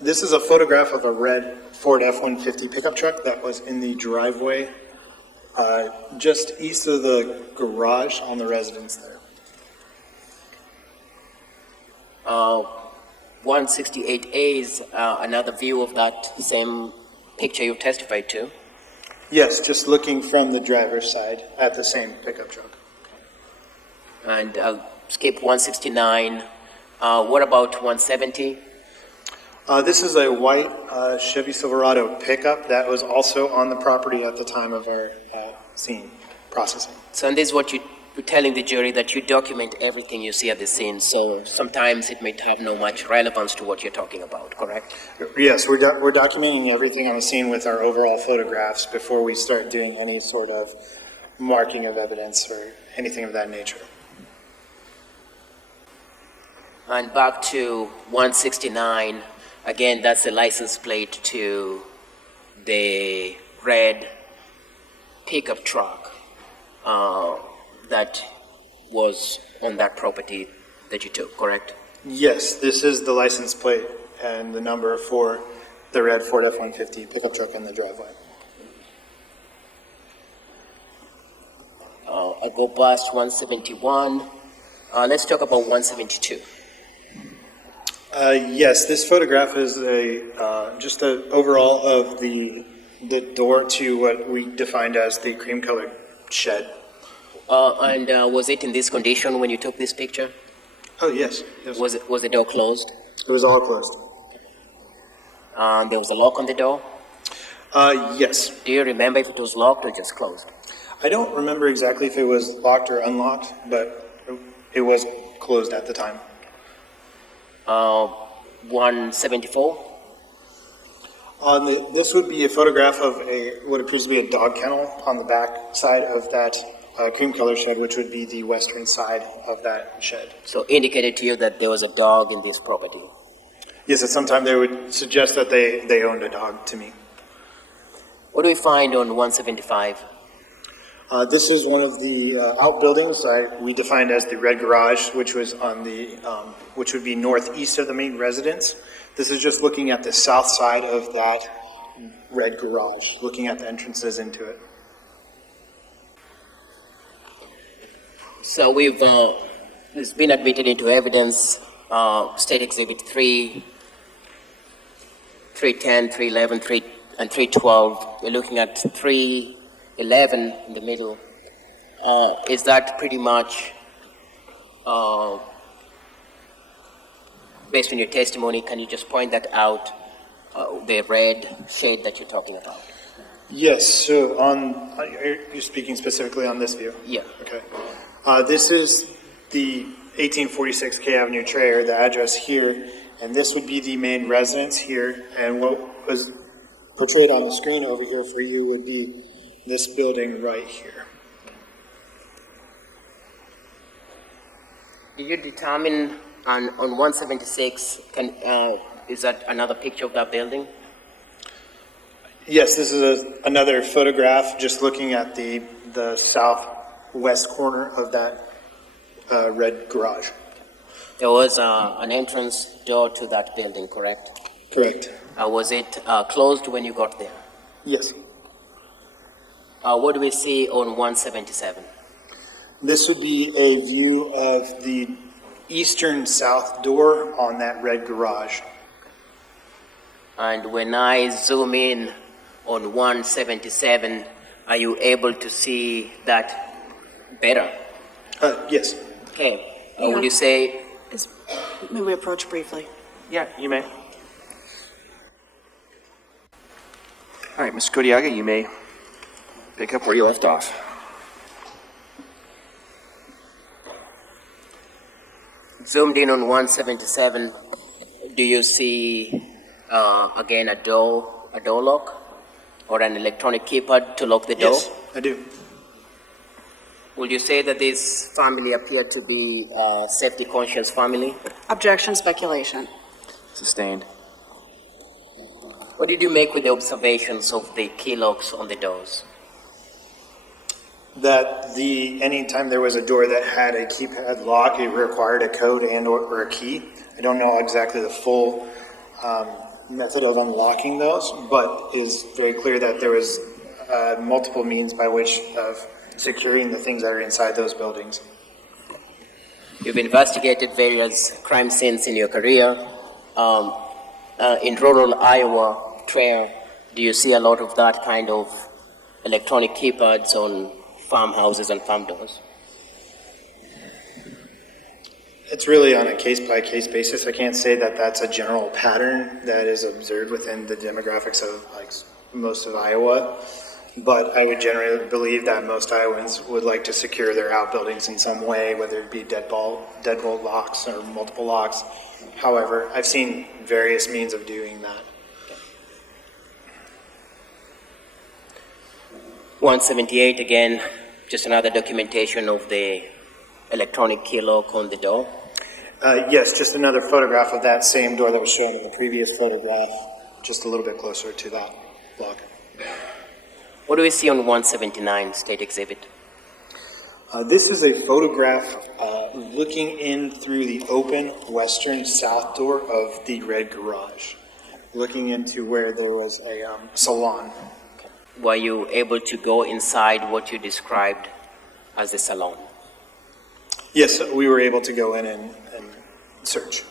This is a photograph of a red Ford F-150 pickup truck that was in the driveway just east of the garage on the residence there. 168A is another view of that same picture you testified to. Yes, just looking from the driver's side at the same pickup truck. And I'll skip 169. What about 170? This is a white Chevy Silverado pickup that was also on the property at the time of our scene processing. So and this is what you're telling the jury, that you document everything you see at the scene, so sometimes it may have no much relevance to what you're talking about, correct? Yes, we're documenting everything on the scene with our overall photographs before we start doing any sort of marking of evidence or anything of that nature. And back to 169, again, that's the license plate to the red pickup truck that was on that property that you took, correct? Yes, this is the license plate and the number for the red Ford F-150 pickup truck in the driveway. I go past 171. Let's talk about 172. Yes, this photograph is just an overall of the door to what we defined as the cream-colored shed. And was it in this condition when you took this picture? Oh, yes. Yes. Was the door closed? It was all closed. There was a lock on the door? Yes. Do you remember if it was locked or just closed? I don't remember exactly if it was locked or unlocked, but it was closed at the time. 174? This would be a photograph of what appears to be a dog kennel on the back side of that cream color shed, which would be the western side of that shed. So indicated to you that there was a dog in this property? Yes, at some time they would suggest that they owned a dog to me. What do we find on 175? This is one of the outbuildings we defined as the red garage, which was on the, which would be northeast of the main residence. This is just looking at the south side of that red garage, looking at the entrances into it. So it's been admitted into evidence, State Exhibit 3, 310, 311, and 312. You're looking at 311 in the middle. Is that pretty much, based on your testimony, can you just point that out, the red shade that you're talking about? Yes, so you're speaking specifically on this view? Yeah. Okay. This is the 1846 K Avenue trailer, the address here, and this would be the main residence here, and what was portrayed on the screen over here for you would be this building right here. Did you determine on 176, is that another picture of that building? Yes, this is another photograph, just looking at the southwest corner of that red garage. There was an entrance door to that building, correct? Correct. Was it closed when you got there? Yes. What do we see on 177? This would be a view of the eastern south door on that red garage. And when I zoom in on 177, are you able to see that better? Yes. Okay. Would you say? May we approach briefly? Yeah, you may. All right, Ms. Kodiaga, you may pick up where you left off. Zoomed in on 177, do you see again a door lock or an electronic keypad to lock the door? Yes, I do. Would you say that this family appeared to be a safety conscious family? Objection, speculation. Sustained. What did you make with the observations of the key locks on the doors? That anytime there was a door that had a keypad lock, it required a code and or a key. I don't know exactly the full method of unlocking those, but it's very clear that there was multiple means by which of securing the things that are inside those buildings. You've investigated various crime scenes in your career. In rural Iowa, Trail, do you see a lot of that kind of electronic keypads on farmhouses and farm doors? It's really on a case-by-case basis. I can't say that that's a general pattern that is observed within the demographics of most of Iowa, but I would generally believe that most Iowans would like to secure their outbuildings in some way, whether it be deadbolt locks or multiple locks. However, I've seen various means of doing that. 178, again, just another documentation of the electronic key lock on the door. Yes, just another photograph of that same door that was shown in the previous photograph, just a little bit closer to that block. What do we see on 179, State Exhibit? This is a photograph looking in through the open western south door of the red garage, looking into where there was a salon. Were you able to go inside what you described as the salon? Yes, we were able to go in and search.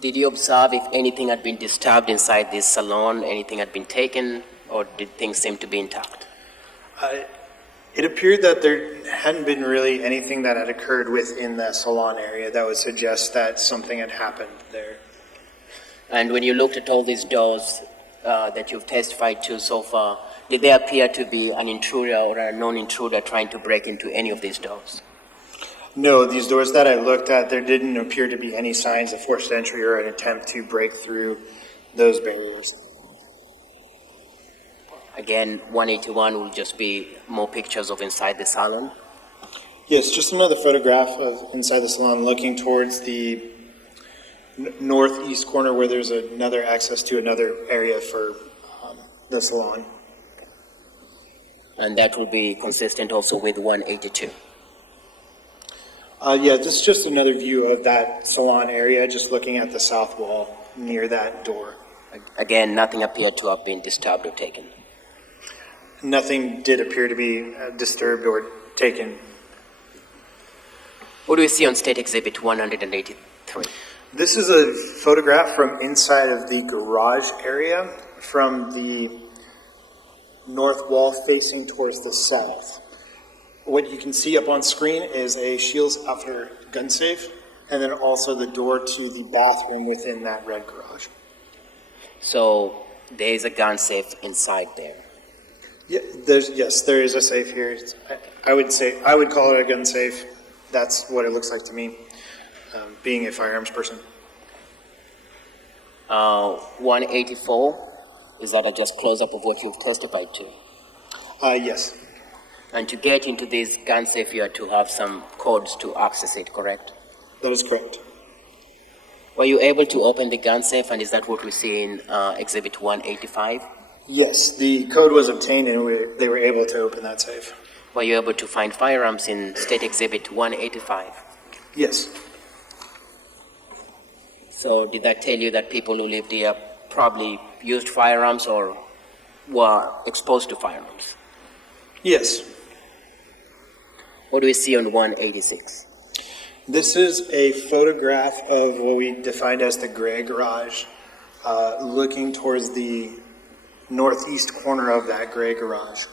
Did you observe if anything had been disturbed inside this salon, anything had been taken, or did things seem to be intact? It appeared that there hadn't been really anything that had occurred within that salon area that would suggest that something had happened there. And when you looked at all these doors that you've testified to so far, did they appear to be an intruder or a non-intruder trying to break into any of these doors? No, these doors that I looked at, there didn't appear to be any signs of forced entry or an attempt to break through those barriers. Again, 181 will just be more pictures of inside the salon. Yes, just another photograph of inside the salon looking towards the northeast corner where there's another access to another area for the salon. And that will be consistent also with 182. Yeah, this is just another view of that salon area, just looking at the south wall near that door. Again, nothing appeared to have been disturbed or taken. Nothing did appear to be disturbed or taken. What do we see on State Exhibit 183? This is a photograph from inside of the garage area from the north wall facing towards the south. What you can see up on screen is a Shields Outfitter gun safe, and then also the door to the bathroom within that red garage. So there is a gun safe inside there. Yeah, yes, there is a safe here. I would call it a gun safe. That's what it looks like to me, being a firearms person. 184, is that a just close-up of what you've testified to? Yes. And to get into this gun safe, you had to have some codes to access it, correct? That is correct. Were you able to open the gun safe, and is that what we see in Exhibit 185? Yes, the code was obtained and they were able to open that safe. Were you able to find firearms in State Exhibit 185? Yes. So did that tell you that people who lived here probably used firearms or were exposed to firearms? Yes. What do we see on 186? This is a photograph of what we defined as the gray garage, looking towards the northeast corner of that gray garage.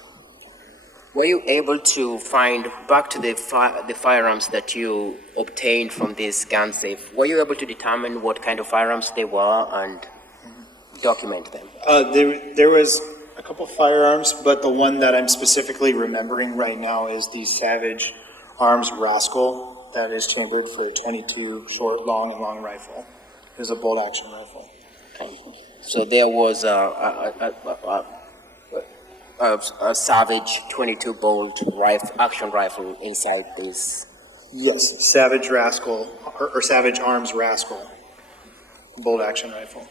Were you able to find, back to the firearms that you obtained from this gun safe, were you able to determine what kind of firearms they were and document them? There was a couple firearms, but the one that I'm specifically remembering right now is the Savage Arms Rascal that is chambered for a 22 short, long, and long rifle. It was a bolt action rifle. So there was a Savage 22 bolt action rifle inside this. Yes, Savage Rascal, or Savage Arms Rascal, bolt action rifle.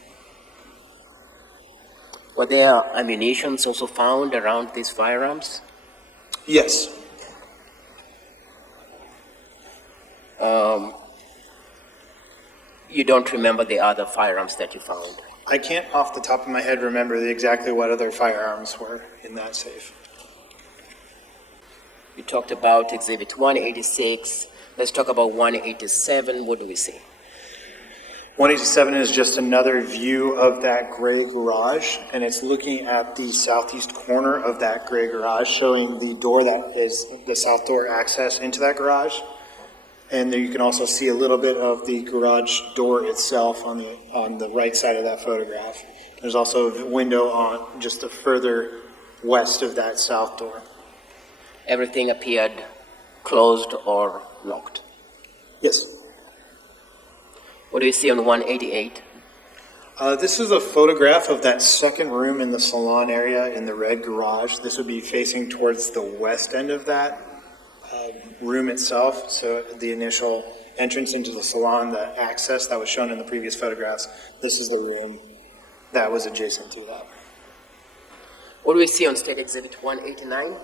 Were there ammunitions also found around these firearms? Yes. You don't remember the other firearms that you found? I can't off the top of my head remember exactly what other firearms were in that safe. You talked about Exhibit 186. Let's talk about 187. What do we see? 187 is just another view of that gray garage, and it's looking at the southeast corner of that gray garage, showing the door that is the south door access into that garage. And there you can also see a little bit of the garage door itself on the right side of that photograph. There's also a window on just the further west of that south door. Everything appeared closed or locked. Yes. What do you see on 188? This is a photograph of that second room in the salon area in the red garage. This would be facing towards the west end of that room itself. So the initial entrance into the salon, the access that was shown in the previous photographs, this is the room that was adjacent to that. What do we see on State Exhibit 189?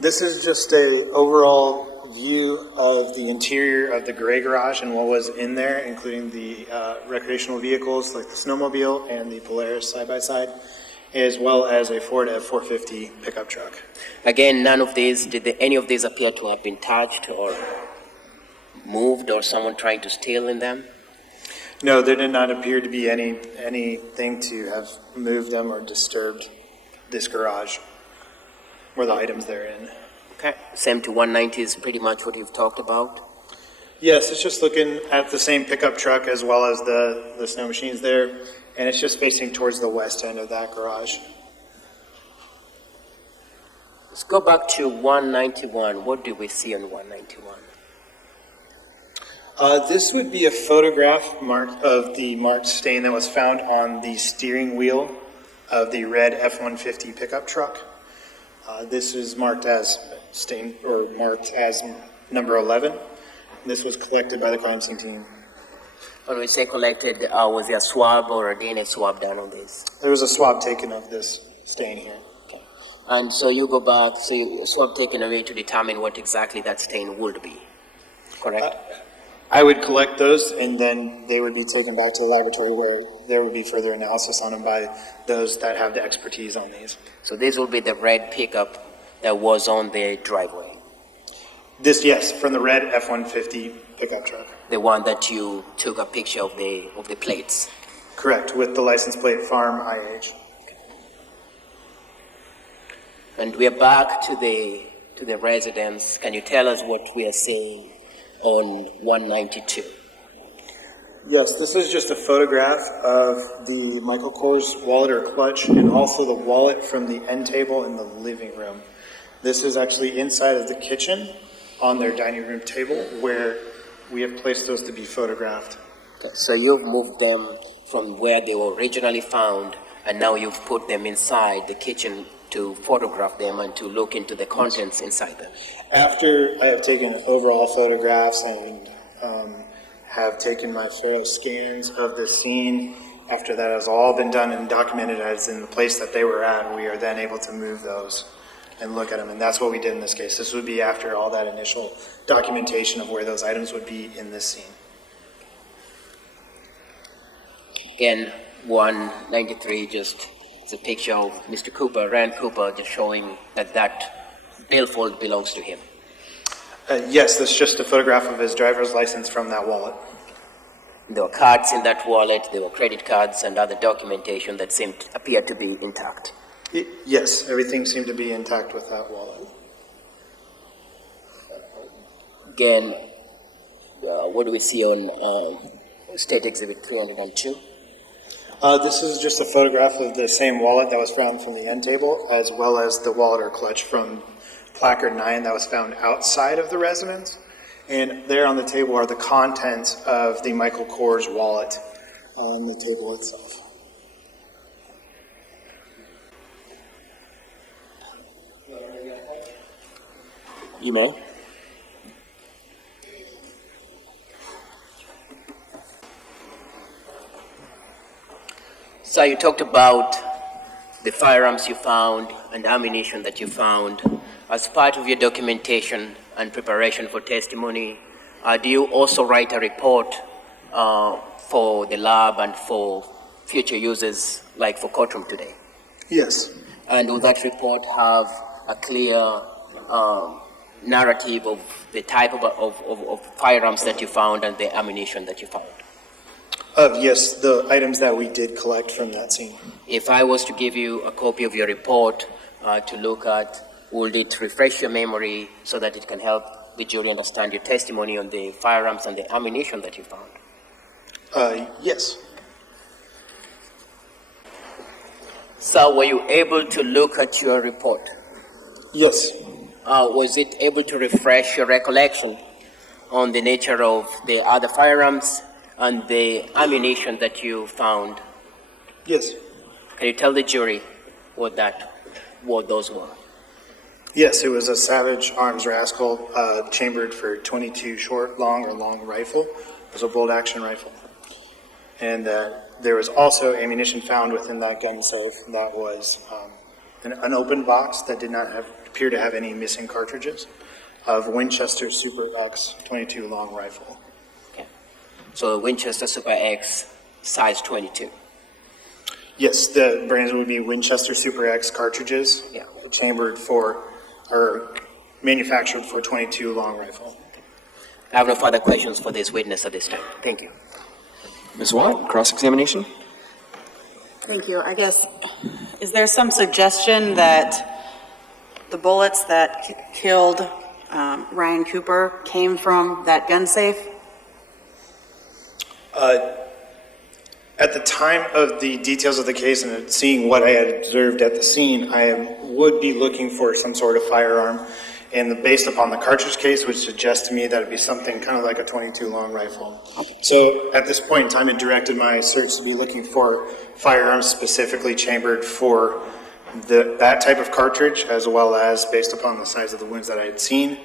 This is just a overall view of the interior of the gray garage and what was in there, including the recreational vehicles like the snowmobile and the Polaris side-by-side, as well as a Ford F-450 pickup truck. Again, none of these, any of these appear to have been touched or moved or someone trying to steal in them? No, there did not appear to be anything to have moved them or disturbed this garage or the items therein. Okay, same to 190 is pretty much what you've talked about. Yes, it's just looking at the same pickup truck as well as the snow machines there, and it's just facing towards the west end of that garage. Let's go back to 191. What do we see on 191? This would be a photograph of the marked stain that was found on the steering wheel of the red F-150 pickup truck. This is marked as stain, or marked as number 11. This was collected by the crime scene team. When we say collected, was there a swab or a DNA swab done on this? There was a swab taken of this stain here. Okay. And so you go back, so you swab taken away to determine what exactly that stain would be, correct? I would collect those, and then they would be taken back to the laboratory where there would be further analysis on them by those that have the expertise on these. So this will be the red pickup that was on the driveway, This, yes, from the red F-150 pickup truck. the one that you took a picture of the plates. Correct, with the license plate Farm IH. And we are back to the residence. Can you tell us what we are seeing on 192? Yes, this is just a photograph of the Michael Kors wallet or clutch, and also the wallet from the end table in the living room. This is actually inside of the kitchen on their dining room table where we have placed those to be photographed. Okay, so you've moved them from where they were originally found, and now you've put them inside the kitchen to photograph them and to look into the contents inside them. After I have taken overall photographs and have taken my FARO scans of the scene After that has all been done and documented as in the place that they were at, we are then able to move those and look at them, and that's what we did in this case. This would be after all that initial documentation of where those items would be in this scene. Again, 193, just it's a picture of Mr. Cooper, Rand Cooper, just showing that that billfold belongs to him. Yes, that's just a photograph of his driver's license from that wallet. There were cards in that wallet, there were credit cards and other documentation that appeared to be intact. Yes, everything seemed to be intact with that wallet. Again, what do we see on State Exhibit 302? This is just a photograph of the same wallet that was found from the end table, as well as the wallet or clutch from placard 9 that was found outside of the residence. And there on the table are the contents of the Michael Kors wallet on the table itself. You may. So you talked about the firearms you found and ammunition that you found. As part of your documentation and preparation for testimony, do you also write a report for the lab and for future uses, like for courtroom today? Yes. And will that report have a clear narrative of the type of firearms that you found and the ammunition that you found? Yes, the items that we did collect from that scene. If I was to give you a copy of your report to look at, would it refresh your memory so that it can help the jury understand your testimony on the firearms and the ammunition that you found? Yes. So were you able to look at your report? Yes. Was it able to refresh your recollection on the nature of the other firearms and the ammunition that you found? Yes. Can you tell the jury what those were? Yes, it was a Savage Arms Rascal, chambered for 22 short, long, or long rifle. It was a bolt action rifle. And there was also ammunition found within that gun safe that was an unopened box that did not appear to have any missing cartridges of Winchester Super X 22 long rifle. Okay. So Winchester Super X, size 22. Yes, the brands would be Winchester Super X cartridges, Yeah. chambered for, or manufactured for 22 long rifle. I have no further questions for this witness at this time. Thank you. Ms. Watt, cross-examination? Thank you. I guess, is there some suggestion that the bullets that killed Ryan Cooper came from that gun safe? At the time of the details of the case and seeing what I had observed at the scene, I would be looking for some sort of firearm. And based upon the cartridge case, would suggest to me that it'd be something kind of like a 22 long rifle. So at this point in time, it directed my search to be looking for firearms specifically chambered for that type of cartridge, as well as based upon the size of the wounds that I had seen,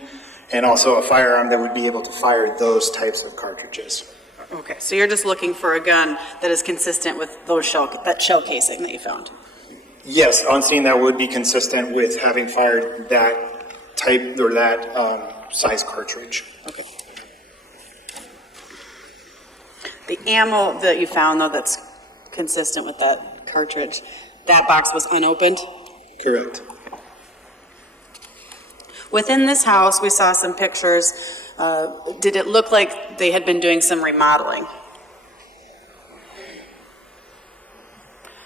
and also a firearm that would be able to fire those types of cartridges. Okay, so you're just looking for a gun that is consistent with that shell casing that you found? Yes, on scene that would be consistent with having fired that type or that size cartridge. Okay. The ammo that you found, though, that's consistent with that cartridge, that box was unopened? Correct. Within this house, we saw some pictures. Did it look like they had been doing some remodeling?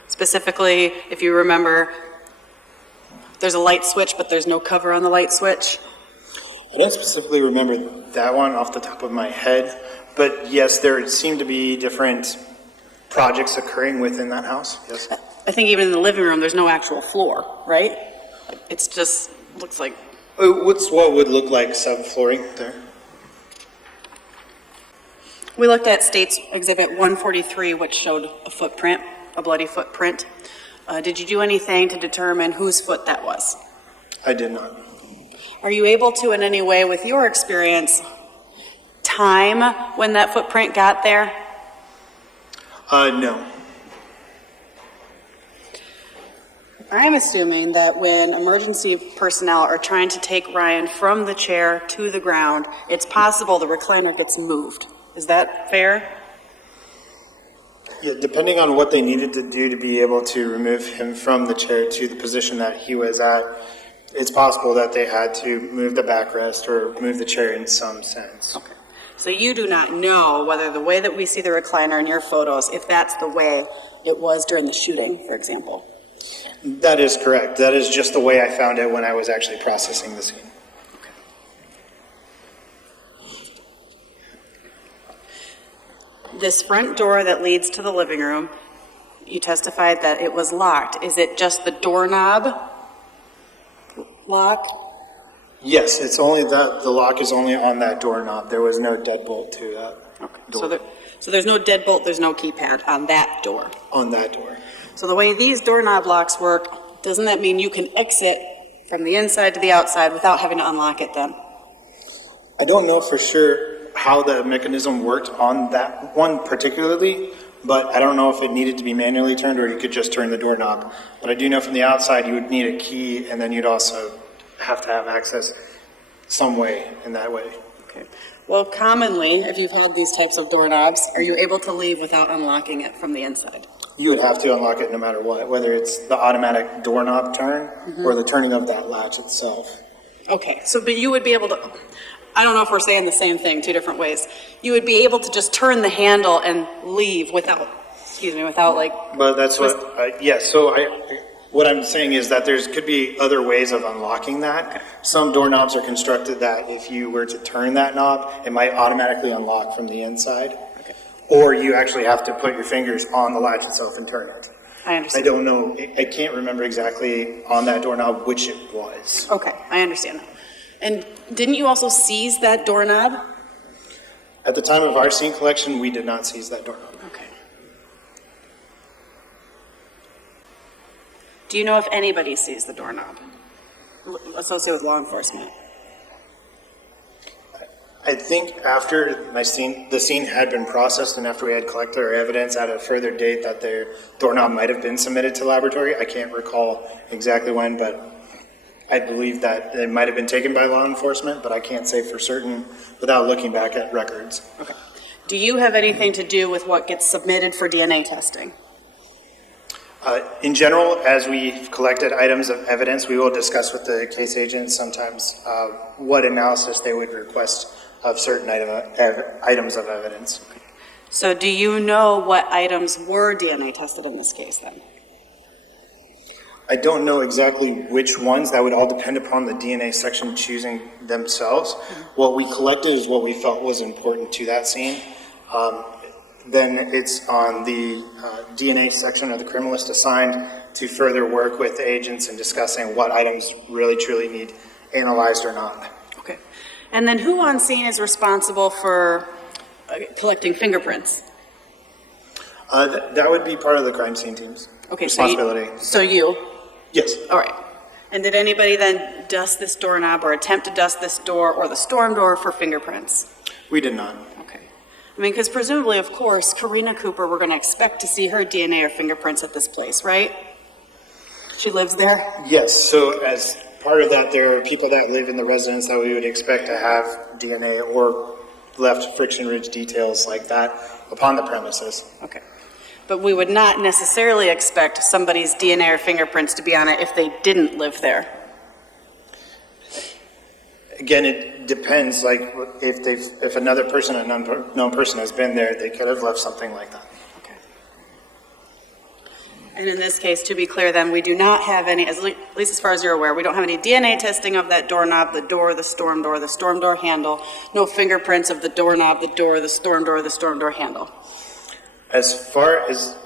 Specifically, if you remember, there's a light switch, but there's no cover on the light switch. I don't specifically remember that one off the top of my head, but yes, there seemed to be different projects occurring within that house, yes. I think even in the living room, there's no actual floor, right? It's just, looks like... What's what would look like subflooring there? We looked at State's Exhibit 143, which showed a footprint, a bloody footprint. Did you do anything to determine whose foot that was? I did not. Are you able to, in any way, with your experience, time when that footprint got there? No. I'm assuming that when emergency personnel are trying to take Ryan from the chair to the ground, it's possible the recliner gets moved. Is that fair? Yeah, depending on what they needed to do to be able to remove him from the chair to the position that he was at, it's possible that they had to move the backrest or move the chair in some sense. Okay. So you do not know whether the way that we see the recliner in your photos, if that's the way it was during the shooting, for example? That is correct. That is just the way I found it when I was actually processing the scene. This front door that leads to the living room, you testified that it was locked. Is it just the doorknob lock? Yes, it's only that, the lock is only on that doorknob. There was no deadbolt to that door. So there's no deadbolt, there's no keypad on that door? On that door. So the way these doorknob locks work, doesn't that mean you can exit from the inside to the outside without having to unlock it then? I don't know for sure how the mechanism worked on that one particularly, but I don't know if it needed to be manually turned or you could just turn the doorknob. But I do know from the outside you would need a key, and then you'd also have to have access some way in that way. Okay. Well, commonly, if you've held these types of doorknobs, are you able to leave without unlocking it from the inside? You would have to unlock it no matter what, whether it's the automatic doorknob turn or the turning of that latch itself. Okay, so but you would be able to, I don't know if we're saying the same thing two different ways. You would be able to just turn the handle and leave without, without like. But that's what, yes, so what I'm saying is that could be other ways of unlocking that. Okay. Some doorknobs are constructed that if you were to turn that knob, it might automatically unlock from the inside. Okay. Or you actually have to put your fingers on the latch itself and turn it. I understand. I don't know, I can't remember exactly on that doorknob which it was. Okay, I understand. And didn't you also seize that doorknob? At the time of our scene collection, we did not seize that doorknob. Okay. Do you know if anybody seized the doorknob associated with law enforcement? I think after the scene had been processed and after we had collected our evidence at a further date that their doorknob might have been submitted to laboratory. I can't recall exactly when, but I believe that it might have been taken by law enforcement, but I can't say for certain without looking back at records. Okay. Do you have anything to do with what gets submitted for DNA testing? In general, as we've collected items of evidence, we will discuss with the case agents sometimes what analysis they would request of certain items of evidence. So do you know what items were DNA tested in this case then? I don't know exactly which ones. That would all depend upon the DNA section choosing themselves. Mm-hmm. What we collected is what we felt was important to that scene. Then it's on the DNA section of the criminalist assigned to further work with the agents in discussing what items really truly need analyzed or not. Okay. And then who on scene is responsible for collecting fingerprints? That would be part of the crime scene team's responsibility. So you? Yes. All right. And did anybody then dust this doorknob or attempt to dust this door or the storm door for fingerprints? We did not. Okay. I mean, because presumably, of course, Karina Cooper, we're going to expect to see her DNA or fingerprints at this place, right? She lives there? Yes. So as part of that, there are people that live in the residence that we would expect to have DNA or left friction ridge details like that upon the premises. Okay. But we would not necessarily expect somebody's DNA or fingerprints to be on it if they didn't live there. Again, it depends. Like if another person, an unknown person, has been there, they could have left something like that. Okay. And in this case, to be clear, then we do not have any, at least as far as you're aware, we don't have any DNA testing of that doorknob, the door, the storm door handle. No fingerprints of the doorknob, the door, the storm door handle. As far as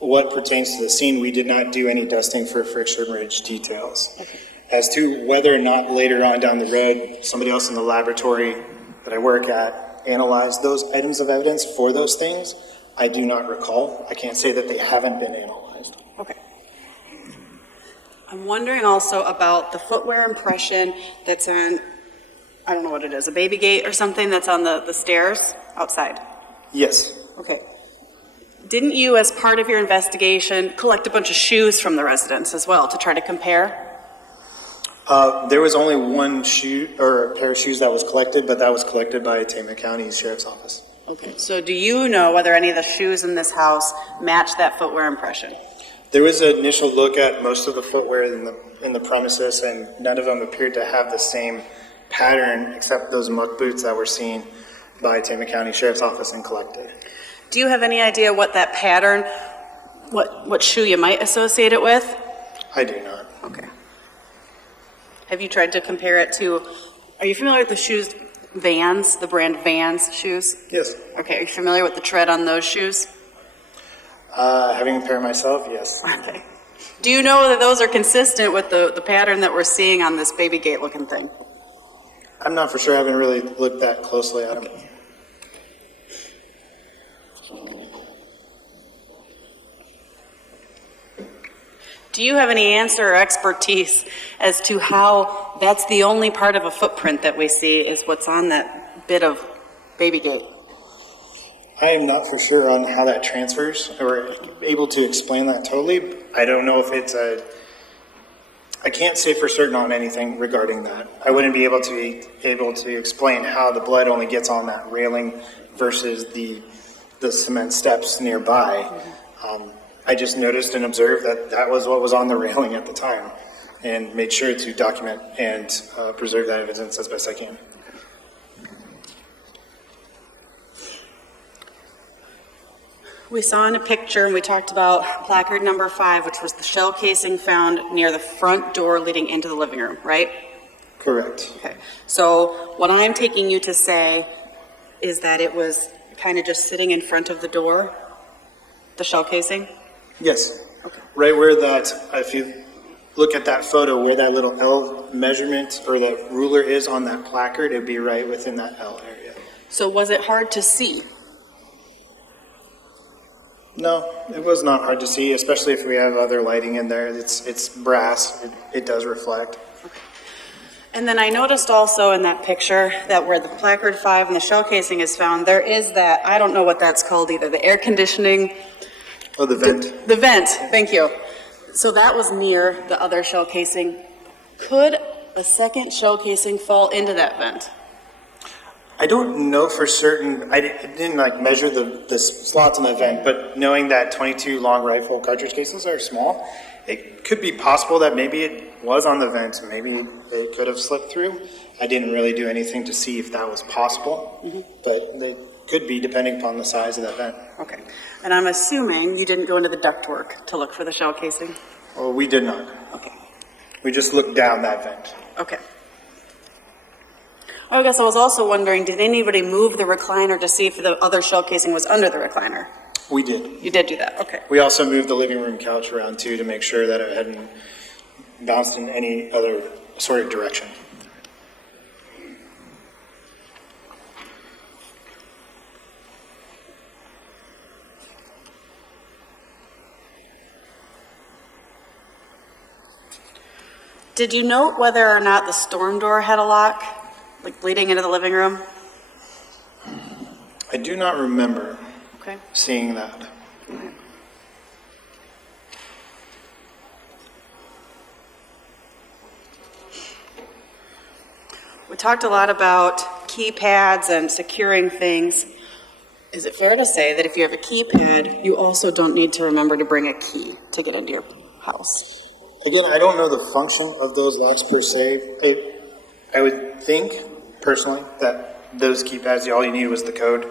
what pertains to the scene, we did not do any dusting for friction ridge details. Okay. As to whether or not later on down the road, somebody else in the laboratory that I work at analyzed those items of evidence for those things, I do not recall. I can't say that they haven't been analyzed. Okay. I'm wondering also about the footwear impression that's on, I don't know what it is, a baby gate or something that's on the stairs outside? Yes. Okay. Didn't you, as part of your investigation, collect a bunch of shoes from the residence as well to try to compare? There was only one shoe or a pair of shoes that was collected, but that was collected by Tama County Sheriff's Office. Okay, so do you know whether any of the shoes in this house match that footwear impression? There was an initial look at most of the footwear in the premises, and none of them appeared to have the same pattern except those muck boots that were seen by Tama County Sheriff's Office and collected. Do you have any idea what that pattern, what shoe you might associate it with? I do not. Okay. Have you tried to compare it to, are you familiar with the shoes Vans, the brand Vans shoes? Yes. Okay, are you familiar with the tread on those shoes? Having a pair myself, yes. Okay. Do you know that those are consistent with the pattern that we're seeing on this baby gate looking thing? I'm not for sure. I haven't really looked that closely at them. Do you have any answer or expertise as to how that's the only part of a footprint that we see is what's on that bit of baby gate? I am not for sure on how that transfers or able to explain that totally. I don't know if it's I can't say for certain on anything regarding that. I wouldn't be able to explain how the blood only gets on that railing versus the cement steps nearby. I just noticed and observed that that was what was on the railing at the time and made sure to document and preserve that evidence as best I can. We saw in a picture, and we talked about placard number 5, which was the shell casing found near the front door leading into the living room, right? Correct. Okay. So what I'm taking you to say is that it was kind of just sitting in front of the door, the shell casing? Yes. Okay. Right where that, if you look at that photo, where that little L measurement or that ruler is on that placard, it'd be right within that L area. So was it hard to see? No, it was not hard to see, especially if we have other lighting in there. It's brass. It does reflect. And then I noticed also in that picture that where the placard 5 and the shell casing is found, there is that, I don't know what that's called either, the air conditioning. Oh, the vent. The vent, thank you. So that was near the other shell casing. Could a second shell casing fall into that vent? I don't know for certain. I didn't like measure the slots in the vent, but knowing that 22 long rifle cartridge cases are small, it could be possible that maybe it was on the vent. Maybe it could have slipped through. I didn't really do anything to see if that was possible, but they could be depending upon the size of that vent. Okay. And I'm assuming you didn't go into the ductwork to look for the shell casing? Well, we did not. Okay. We just looked down that vent. Okay. I guess I was also wondering, did anybody move the recliner to see if the other shell casing was under the recliner? We did. You did do that, okay. We also moved the living room couch around too to make sure that it hadn't bounced in any other sort of direction. Did you note whether or not the storm door had a lock, like leading into the living room? I do not remember Okay. seeing that. We talked a lot about keypads and securing things. Is it fair to say that if you have a keypad, you also don't need to remember to bring a key to get into your house? Again, I don't know the function of those locks per se. I would think, personally, that those keypads, all you need was the code,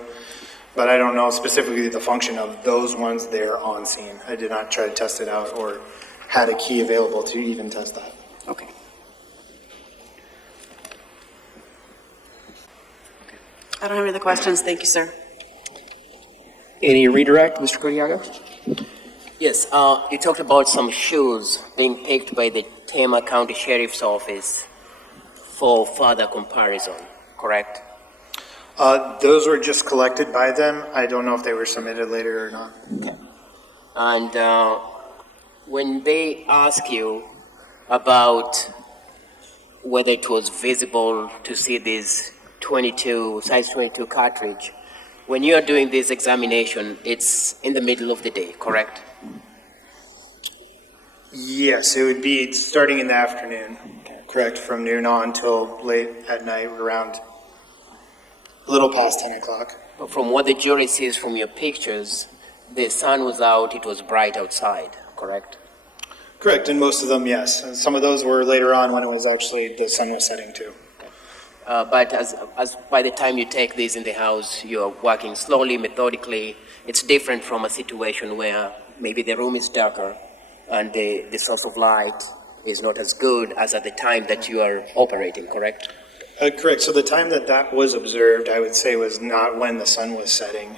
but I don't know specifically the function of those ones there on scene. I did not try to test it out or had a key available to even test that. Okay. I don't have any other questions. Thank you, sir. Any redirect, Mr. Kodiaga? Yes, you talked about some shoes being picked by the Tama County Sheriff's Office for further comparison, correct? Those were just collected by them. I don't know if they were submitted later or not. Okay. And when they ask you about whether it was visible to see this size 22 cartridge, When you are doing this examination, it's in the middle of the day, correct? Yes, it would be starting in the afternoon, correct, from noon on till late at night, around a little past 10 o'clock. But from what the jury sees from your pictures, the sun was out, it was bright outside, correct? Correct, and most of them, yes. And some of those were later on when it was actually, the sun was setting too. But as by the time you take this in the house, you're working slowly, methodically. It's different from a situation where maybe the room is darker and the source of light is not as good as at the time that you are operating, correct? Correct, so the time that that was observed, I would say, was not when the sun was setting.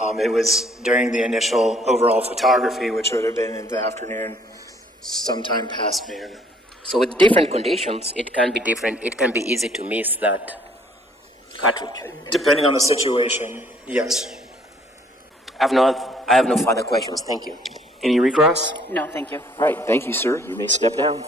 It was during the initial overall photography, which would have been in the afternoon, sometime past noon. So with different conditions, it can be different. It can be easy to miss that cartridge. Depending on the situation, yes. I have no further questions. Thank you. Any recross? No, thank you. All right, thank you, sir. You may step down.